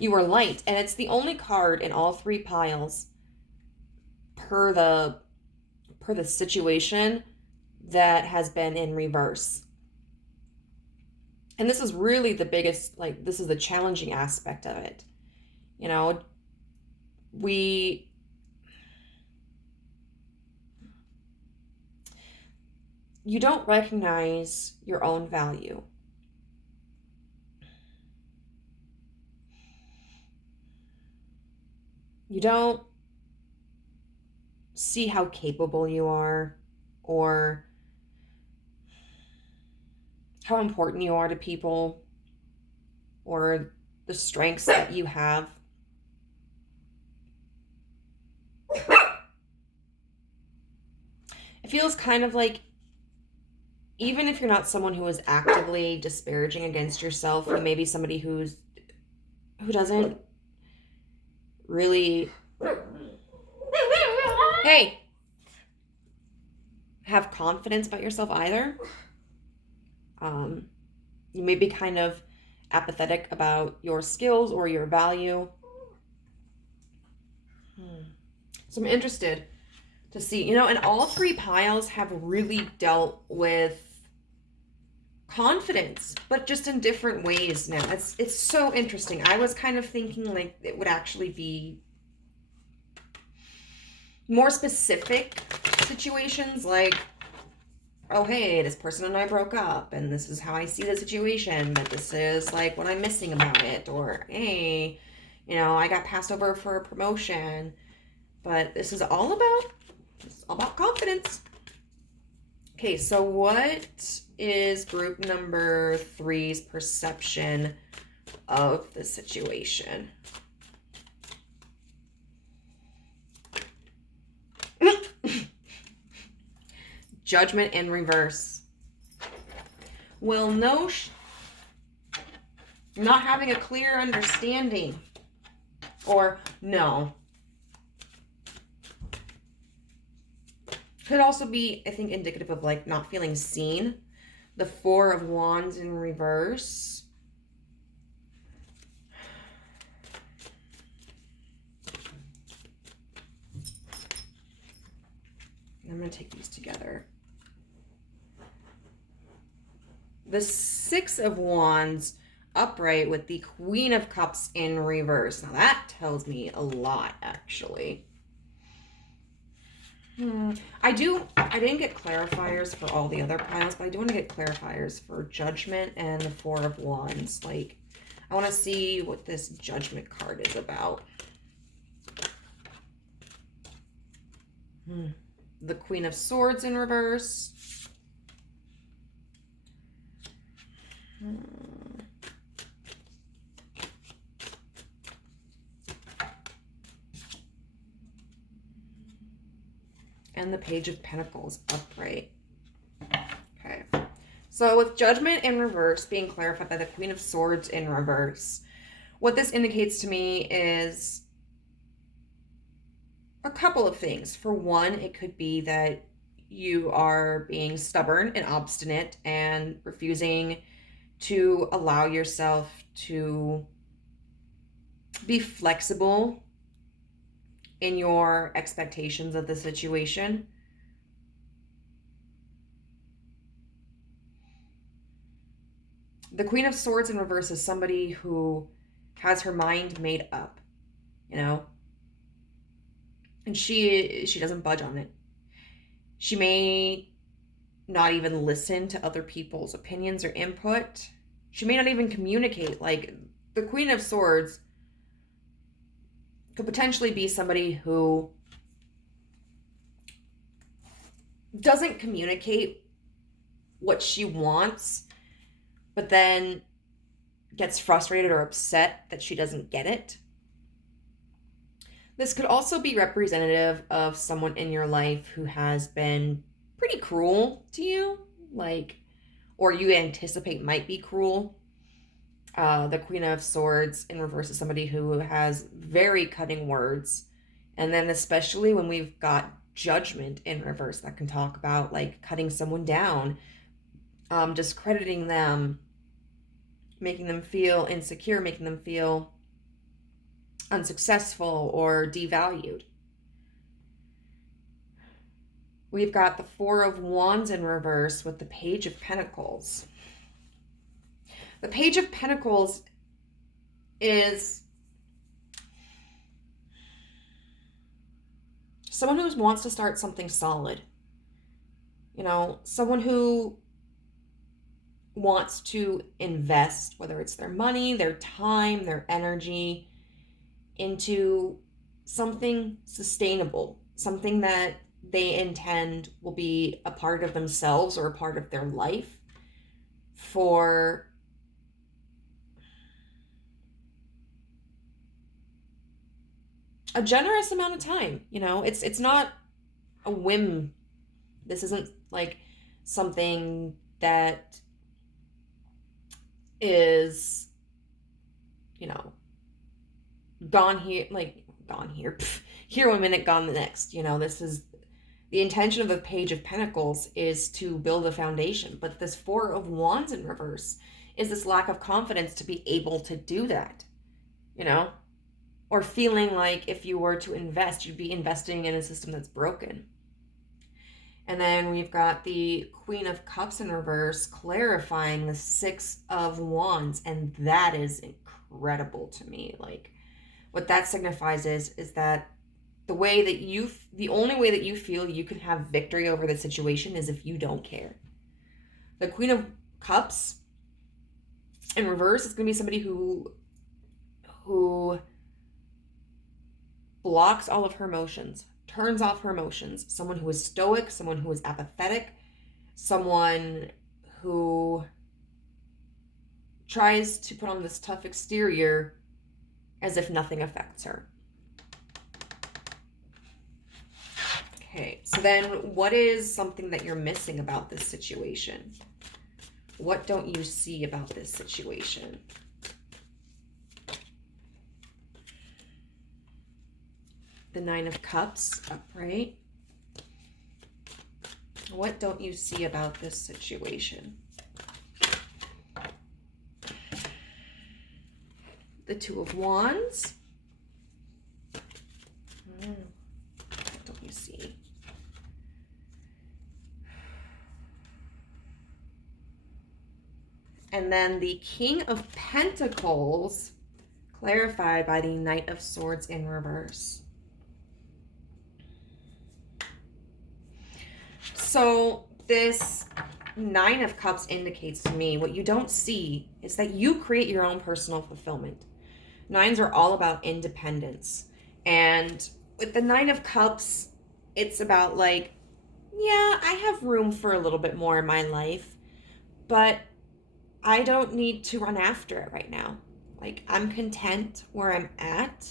light, and it's the only card in all three piles per the situation that has been in reverse. And this is really the biggest, like, this is the challenging aspect of it. You know, you don't recognize your own value. You don't see how capable you are or how important you are to people or the strengths that you have. It feels kind of like, even if you're not someone who is actively disparaging against yourself, you may be somebody who doesn't really have confidence about yourself either. You may be kind of apathetic about your skills or your value. So I'm interested to see, you know, and all three piles have really dealt with confidence, but just in different ways now. It's so interesting. I was kind of thinking like it would actually be more specific situations, like, oh, hey, this person and I broke up, and this is how I see the situation, but this is like what I'm missing about it, or hey, you know, I got passed over for a promotion, but this is all about confidence. Okay, so what is group number 3's perception of the situation? Judgment in reverse. Well, no, not having a clear understanding. Or no. Could also be, I think, indicative of like not feeling seen. The 4 of Wands in reverse. I'm going to take these together. The 6 of Wands upright with the Queen of Cups in reverse. Now that tells me a lot, actually. I didn't get clarifiers for all the other piles, but I do want to get clarifiers for Judgment and the 4 of Wands. Like, I want to see what this Judgment card is about. The Queen of Swords in reverse. And the Page of Pentacles upright. Okay. So with Judgment in reverse being clarified by the Queen of Swords in reverse, what this indicates to me is a couple of things. For one, it could be that you are being stubborn and obstinate and refusing to allow yourself to be flexible in your expectations of the situation. The Queen of Swords in reverse is somebody who has her mind made up, you know, and she doesn't budge on it. She may not even listen to other people's opinions or input. She may not even communicate. Like, the Queen of Swords could potentially be somebody who doesn't communicate what she wants, but then gets frustrated or upset that she doesn't get it. This could also be representative of someone in your life who has been pretty cruel to you, like, or you anticipate might be cruel. The Queen of Swords in reverse is somebody who has very cutting words. And then especially when we've got Judgment in reverse, that can talk about like cutting someone down, discrediting them, making them feel insecure, making them feel unsuccessful or devalued. We've got the Four of Wands in reverse with the Page of Pentacles. The Page of Pentacles is someone who wants to start something solid. You know, someone who wants to invest, whether it's their money, their time, their energy, into something sustainable, something that they intend will be a part of themselves or a part of their life for a generous amount of time. You know, it's not a whim. This isn't like something that is, you know, gone here, here 1 minute, gone the next. You know, this is the intention of the Page of Pentacles is to build a foundation. But this Four of Wands in reverse is this lack of confidence to be able to do that, you know, or feeling like if you were to invest, you'd be investing in a system that's broken. And then we've got the Queen of Cups in reverse, clarifying the Six of Wands. And that is incredible to me. Like, what that signifies is that the only way that you feel you can have victory over the situation is if you don't care. The Queen of Cups in reverse is going to be somebody who blocks all of her emotions, turns off her emotions, someone who is stoic, someone who is apathetic, someone who tries to put on this tough exterior as if nothing affects her. Okay, so then what is something that you're missing about this situation? What don't you see about this situation? The Nine of Cups upright. What don't you see about this situation? The Two of Wands. What don't you see? And then the King of Pentacles, clarified by the Knight of Swords in reverse. So this Nine of Cups indicates to me what you don't see is that you create your own personal fulfillment. Nines are all about independence. And with the Nine of Cups, it's about like, yeah, I have room for a little bit more in my life, but I don't need to run after it right now. Like, I'm content where I'm at.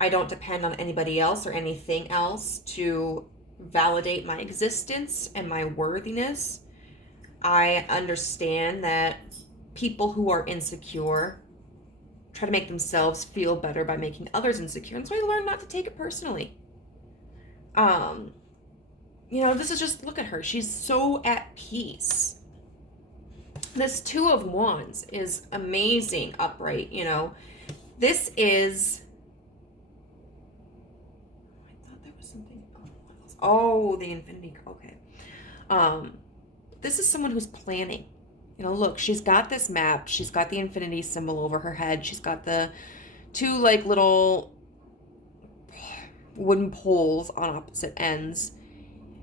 I don't depend on anybody else or anything else to validate my existence and my worthiness. I understand that people who are insecure try to make themselves feel better by making others insecure. And so I learned not to take it personally. You know, this is just, look at her. She's so at peace. This Two of Wands is amazing upright, you know. This is, I thought there was something else. Oh, the Infinity. Okay. This is someone who's planning. You know, look, she's got this map. She's got the infinity symbol over her head. She's got the two like little wooden poles on opposite ends.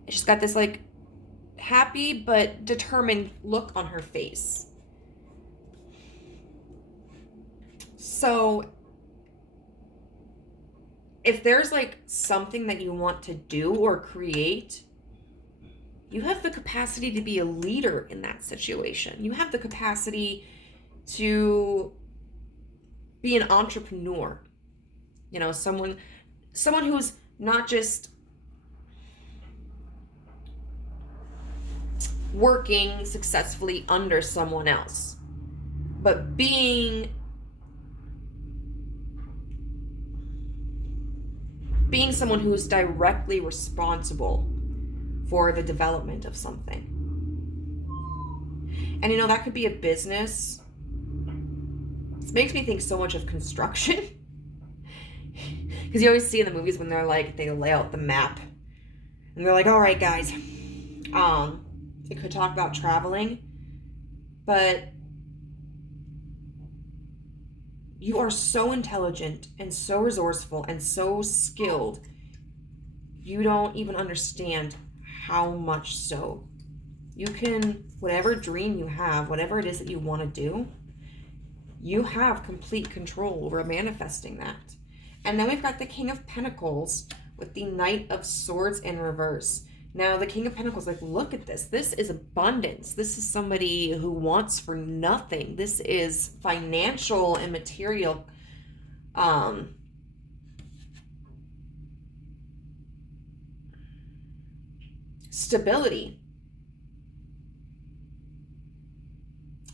She's got this like happy but determined look on her face. So if there's like something that you want to do or create, you have the capacity to be a leader in that situation. You have the capacity to be an entrepreneur. You know, someone who's not just working successfully under someone else, but being someone who's directly responsible for the development of something. And you know, that could be a business. This makes me think so much of construction. Because you always see in the movies when they're like, they lay out the map and they're like, all right, guys, they could talk about traveling, but you are so intelligent and so resourceful and so skilled. You don't even understand how much so. You can, whatever dream you have, whatever it is that you want to do, you have complete control over manifesting that. And then we've got the King of Pentacles with the Knight of Swords in reverse. Now, the King of Pentacles, like, look at this. This is abundance. This is somebody who wants for nothing. This is financial and material stability.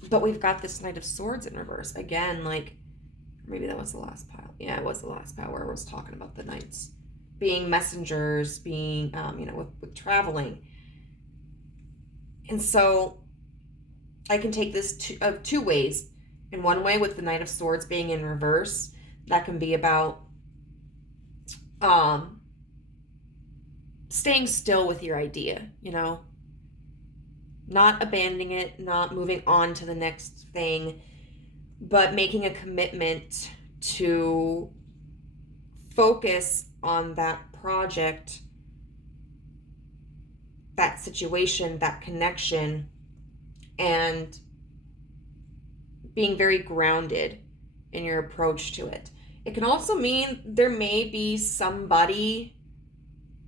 But we've got this Knight of Swords in reverse. Again, like, maybe that was the last pile. Yeah, it was the last pile where I was talking about the knights being messengers, being, with traveling. And so I can take this two ways. In one way, with the Knight of Swords being in reverse, that can be about staying still with your idea, not abandoning it, not moving on to the next thing, but making a commitment to focus on that project, that situation, that connection, and being very grounded in your approach to it. It can also mean there may be somebody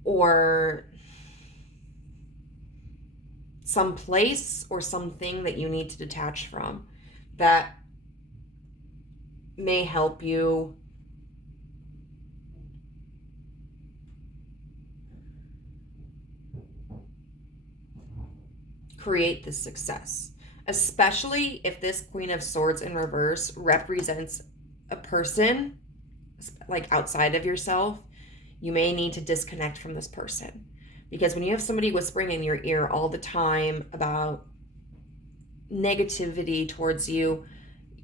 or some place or something that you need to detach from that may help you create this success, especially if this Queen of Swords in reverse represents a person like outside of yourself. You may need to disconnect from this person, because when you have somebody whispering in your ear all the time about negativity towards you,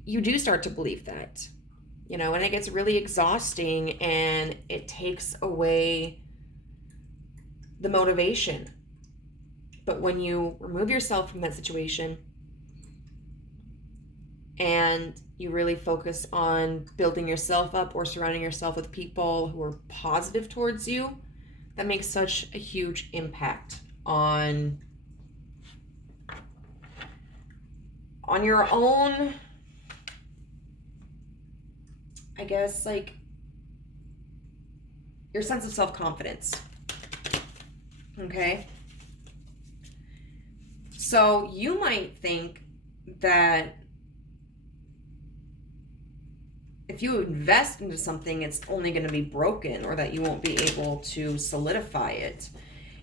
you do start to believe that, and it gets really exhausting and it takes away the motivation. But when you remove yourself from that situation and you really focus on building yourself up or surrounding yourself with people who are positive towards you, that makes such a huge impact on your own, I guess, like your sense of self-confidence. Okay? So you might think that if you invest into something, it's only going to be broken, or that you won't be able to solidify it,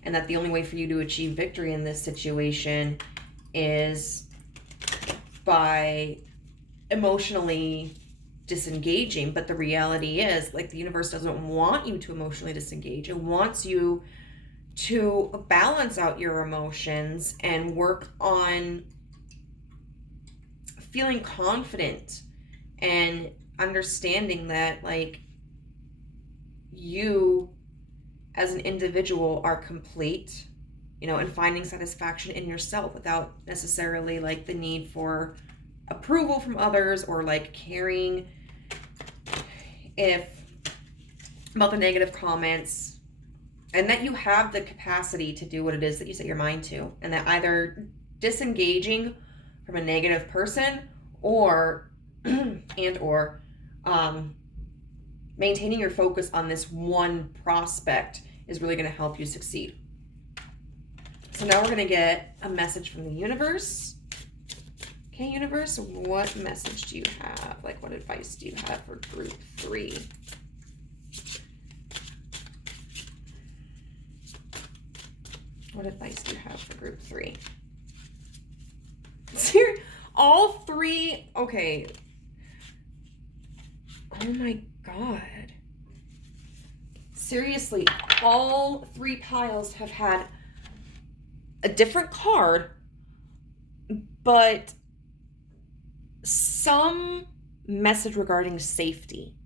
and that the only way for you to achieve victory in this situation is by emotionally disengaging. But the reality is, like, the universe doesn't want you to emotionally disengage. It wants you to balance out your emotions and work on feeling confident and understanding that, like, you as an individual are complete, and finding satisfaction in yourself without necessarily like the need for approval from others, or like caring about the negative comments. and that you have the capacity to do what it is that you set your mind to, and that either disengaging from a negative person or maintaining your focus on this one prospect is really going to help you succeed. So now we're going to get a message from the universe. Okay, universe, what message do you have? Like, what advice do you have for group 3? What advice do you have for group 3? All 3, okay. Oh my God. Seriously, all 3 piles have had a different card, but some message regarding safety.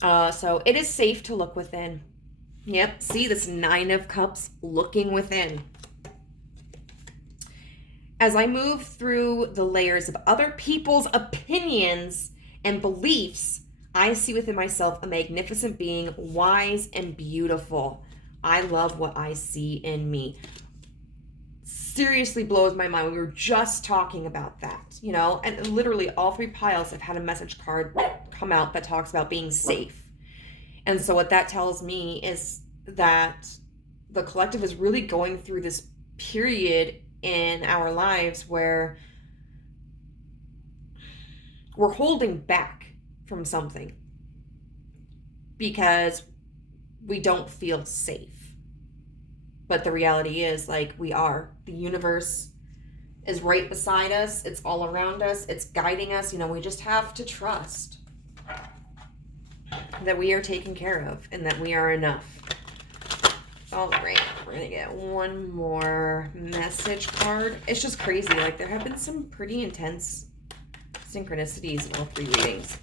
So it is safe to look within. Yep, see this 9 of Cups, looking within. As I move through the layers of other people's opinions and beliefs, I see within myself a magnificent being, wise and beautiful. I love what I see in me. Seriously blows my mind. We were just talking about that, you know, and literally all 3 piles have had a message card come out that talks about being safe. And so what that tells me is that the collective is really going through this period in our lives where we're holding back from something because we don't feel safe. But the reality is, like, we are. The universe is right beside us. It's all around us. It's guiding us. You know, we just have to trust that we are taken care of and that we are enough. All right, we're going to get one more message card. It's just crazy. Like, there have been some pretty intense synchronicities in all 3 readings.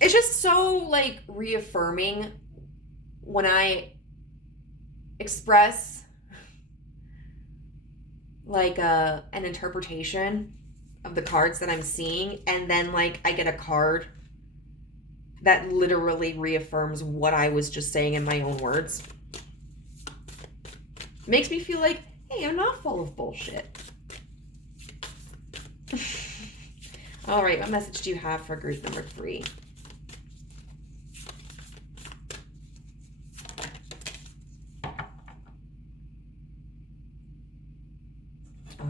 It's just so, like, reaffirming when I express, like, an interpretation of the cards that I'm seeing, and then, like, I get a card that literally reaffirms what I was just saying in my own words. Makes me feel like, hey, I'm not full of bullshit. All right, what message do you have for group number 3? Oh,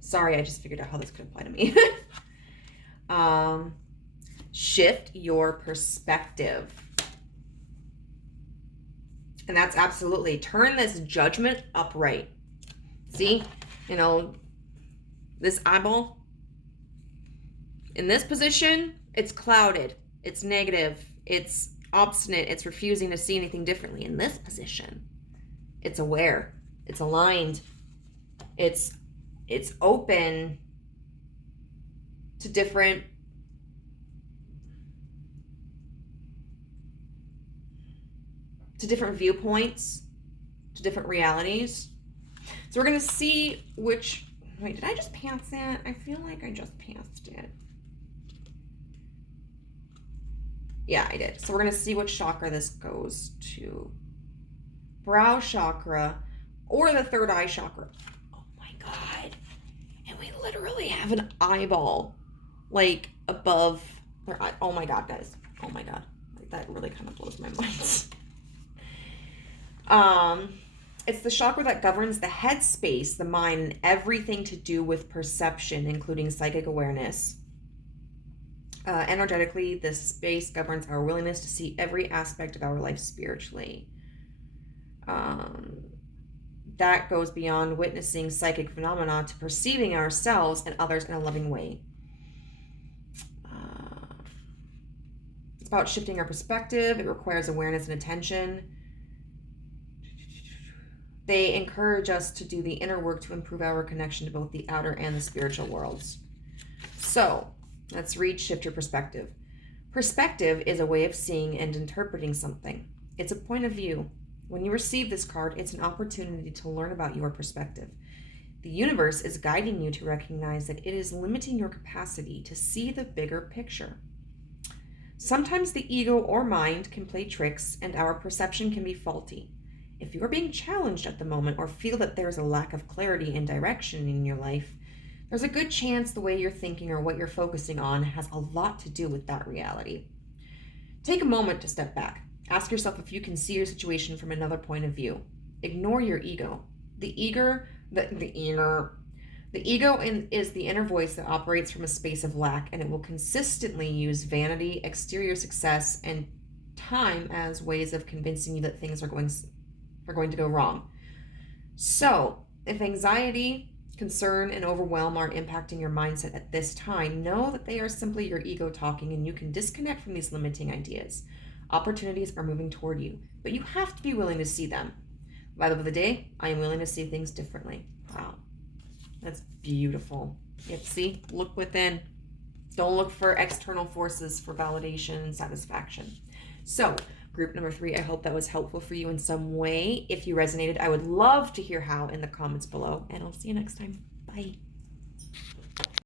sorry, I just figured out how this could apply to me. Shift your perspective. And that's absolutely, turn this judgment upright. See, you know, this eyeball, in this position, it's clouded, it's negative, it's obstinate, it's refusing to see anything differently. In this position, it's aware, it's aligned, it's open to different viewpoints, to different realities. So we're going to see which, wait, did I just pass that? I feel like I just passed it. Yeah, I did. So we're going to see which chakra this goes to. Brow chakra or the third eye chakra. Oh my God. And we literally have an eyeball, like, above their eye. Oh my God, guys. Oh my God. Like, that really kind of blows my mind. It's the chakra that governs the head space, the mind, and everything to do with perception, including psychic awareness. Energetically, this space governs our willingness to see every aspect of our life spiritually. That goes beyond witnessing psychic phenomena to perceiving ourselves and others in a loving way. It's about shifting our perspective. It requires awareness and attention. They encourage us to do the inner work to improve our connection to both the outer and the spiritual worlds. So, let's read Shift Your Perspective. Perspective is a way of seeing and interpreting something. It's a point of view. When you receive this card, it's an opportunity to learn about your perspective. The universe is guiding you to recognize that it is limiting your capacity to see the bigger picture. Sometimes the ego or mind can play tricks and our perception can be faulty. If you're being challenged at the moment or feel that there's a lack of clarity and direction in your life, there's a good chance the way you're thinking or what you're focusing on has a lot to do with that reality. Take a moment to step back. Ask yourself if you can see your situation from another point of view. Ignore your ego. The ego is the inner voice that operates from a space of lack, and it will consistently use vanity, exterior success, and time as ways of convincing you that things are going to go wrong. So, if anxiety, concern, and overwhelm are impacting your mindset at this time, know that they are simply your ego talking, and you can disconnect from these limiting ideas. Opportunities are moving toward you, but you have to be willing to see them. Vibe of the day, I am willing to see things differently. Wow. That's beautiful. Yep, see? Look within. Don't look for external forces for validation and satisfaction. So, group number 3, I hope that was helpful for you in some way. If you resonated, I would love to hear how in the comments below, and I'll see you next time. Bye.